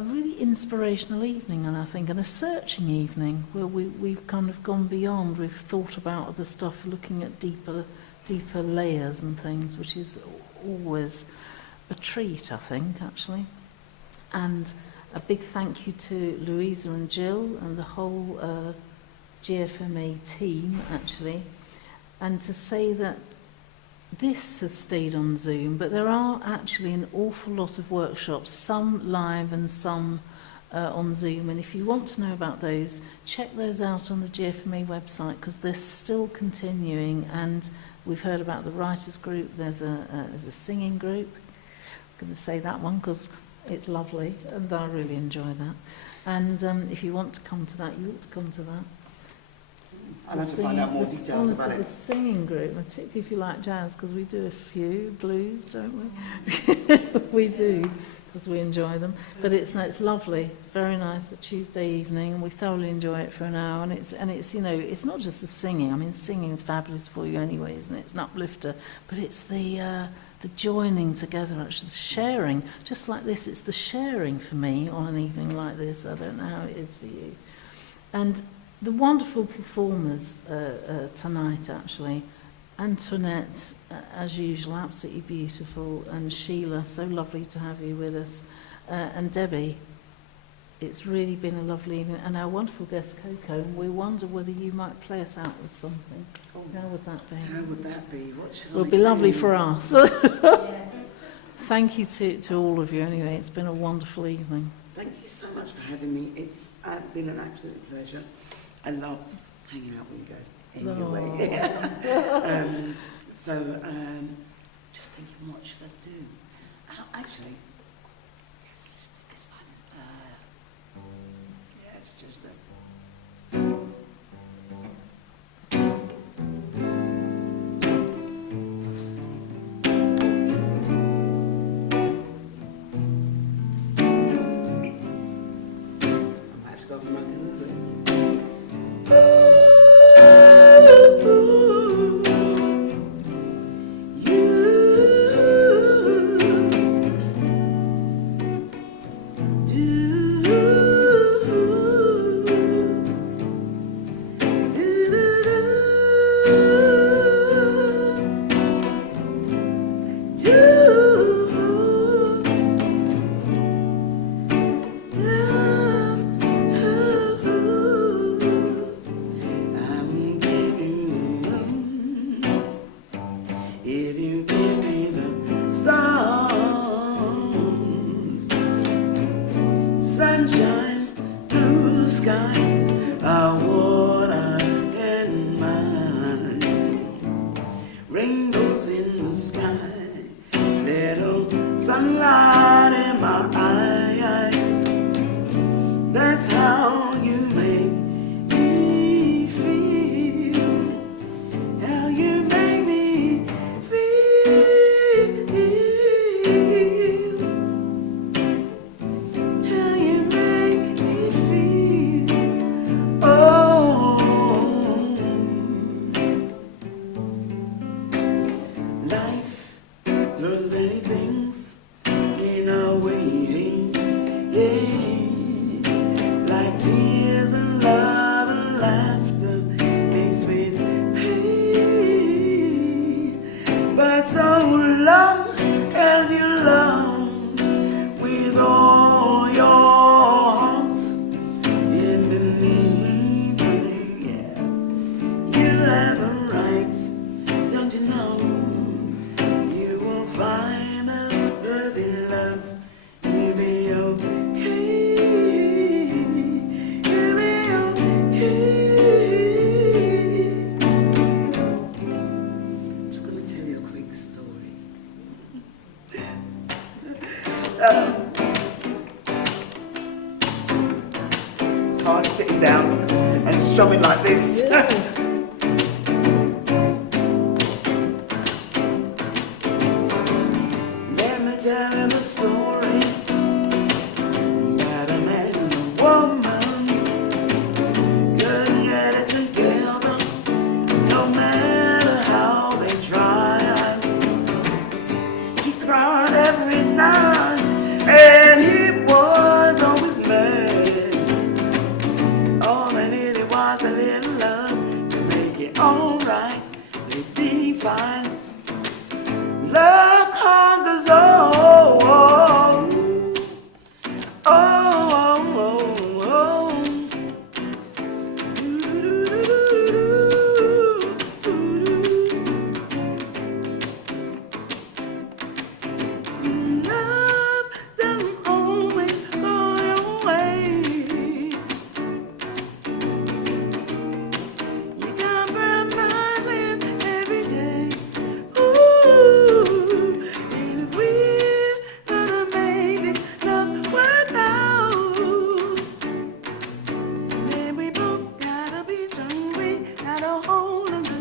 really inspirational evening, and I think, and a searching evening where we've kind of gone beyond. We've thought about other stuff, looking at deeper layers and things, which is always a treat, I think, actually. And a big thank you to Louisa and Jill and the whole GFMA team, actually, and to say that this has stayed on Zoom, but there are actually an awful lot of workshops, some live and some on Zoom. And if you want to know about those, check those out on the GFMA website, because they're still continuing. And we've heard about the writers group. There's a singing group. I'm going to say that one because it's lovely and I really enjoy that. And if you want to come to that, you ought to come to that. I'll have to find out more details about it. The singing group, particularly if you like jazz, because we do a few blues, don't we? We do, because we enjoy them. But it's lovely. It's very nice. A Tuesday evening, and we thoroughly enjoy it for an hour. And it's you know, it's not just the singing. I mean, singing is fabulous for you anyway, isn't it? It's an uplifter. But it's the joining together, actually, the sharing. Just like this, it's the sharing for me on an evening like this. I don't know how it is for you. And the wonderful performers tonight, actually. Antoinette, as usual, absolutely beautiful. And Sheila, so lovely to have you with us. And Debbie, it's really been a lovely evening. And our wonderful guest, Coco, and we wonder whether you might play us out with something. Oh, how would that be? How would that be? What should It would I be do? lovely for us. Yes. Thank you to all of you anyway. It's been a wonderful evening. Thank you so much for having me. It's been an absolute pleasure. I love hanging out with you guys anyway. Just thinking, what should I do? Oh, actually, yes, let's do this one. Yeah, it's just I might have to go for my Sunshine, blue skies are what I admire. Rainbows in the sky, little sunlight in my eyes. That's how you make me feel. How you make me feel. How you make me feel. Oh, life throws many things in our way, yeah, like tears and love and laughter mixed with pain. But so long as you love with all your heart and beneath me, yeah, you have a right, don't you know? You will find a perfect love. You'll be okay. You'll be okay. I'm just gonna tell you a quick story. It's hard sitting down and strumming like this. Let me tell you a story about a man and a woman couldn't get it together, no matter how they tried. He cried every night, and he was always mad. All they needed was a little love to make it alright. They'd be fine. Love conquers all. Oh, oh, oh, oh. Love doesn't always go your way. You compromise it every day. Ooh, and if we're gonna make this love work out, then we both gotta be strong. We gotta hold on to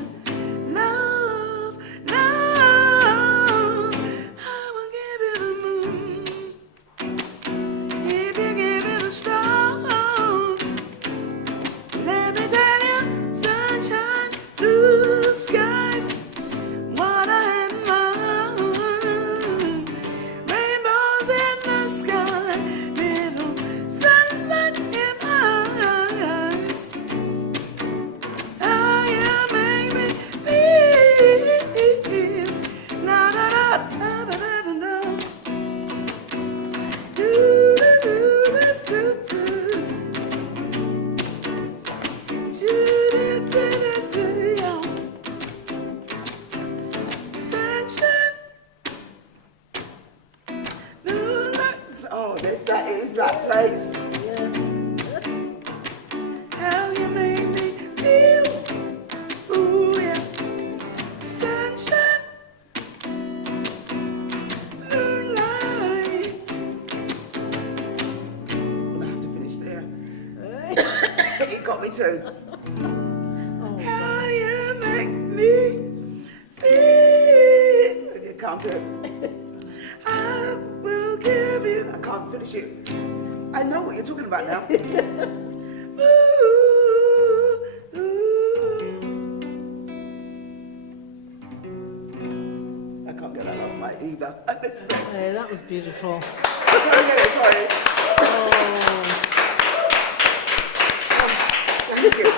love, love. I will give you the moon if you give me the stars. Let me tell you, sunshine, blue skies, what I admire. Rainbows in the sky, little sunlight in my eyes. How you make me feel. La da da da da da da. Do do do do do. Do do do do do. Sunshine, moonlight. Oh, that is that place. How you make me feel. Ooh, yeah. Sunshine, moonlight. I have to finish there. You got me too. How you make me feel. You can't do it. I will give you. I can't finish it. I know what you're talking about now. Ooh, ooh. I can't get that last night either. Hey, that was beautiful. I can't get it, sorry. Thank you.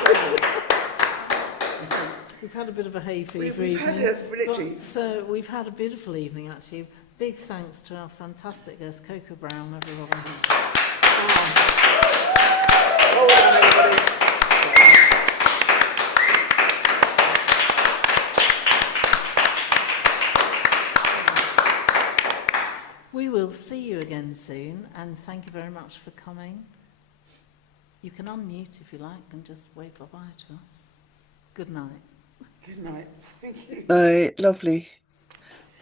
We've had a bit of a hay fever We've evening. had a literally. But we've had a beautiful evening, actually. Big thanks to our fantastic guest, Coco Brown, everybody. Hold on, everybody. We will see you again. again soon, and thank you very much for coming. You can unmute if you like and just wave bye-bye to us. Good night. Good night. Thank you. Lovely.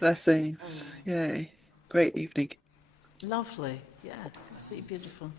Blessings. Yay. Great evening. Lovely. Yeah, absolutely beautiful.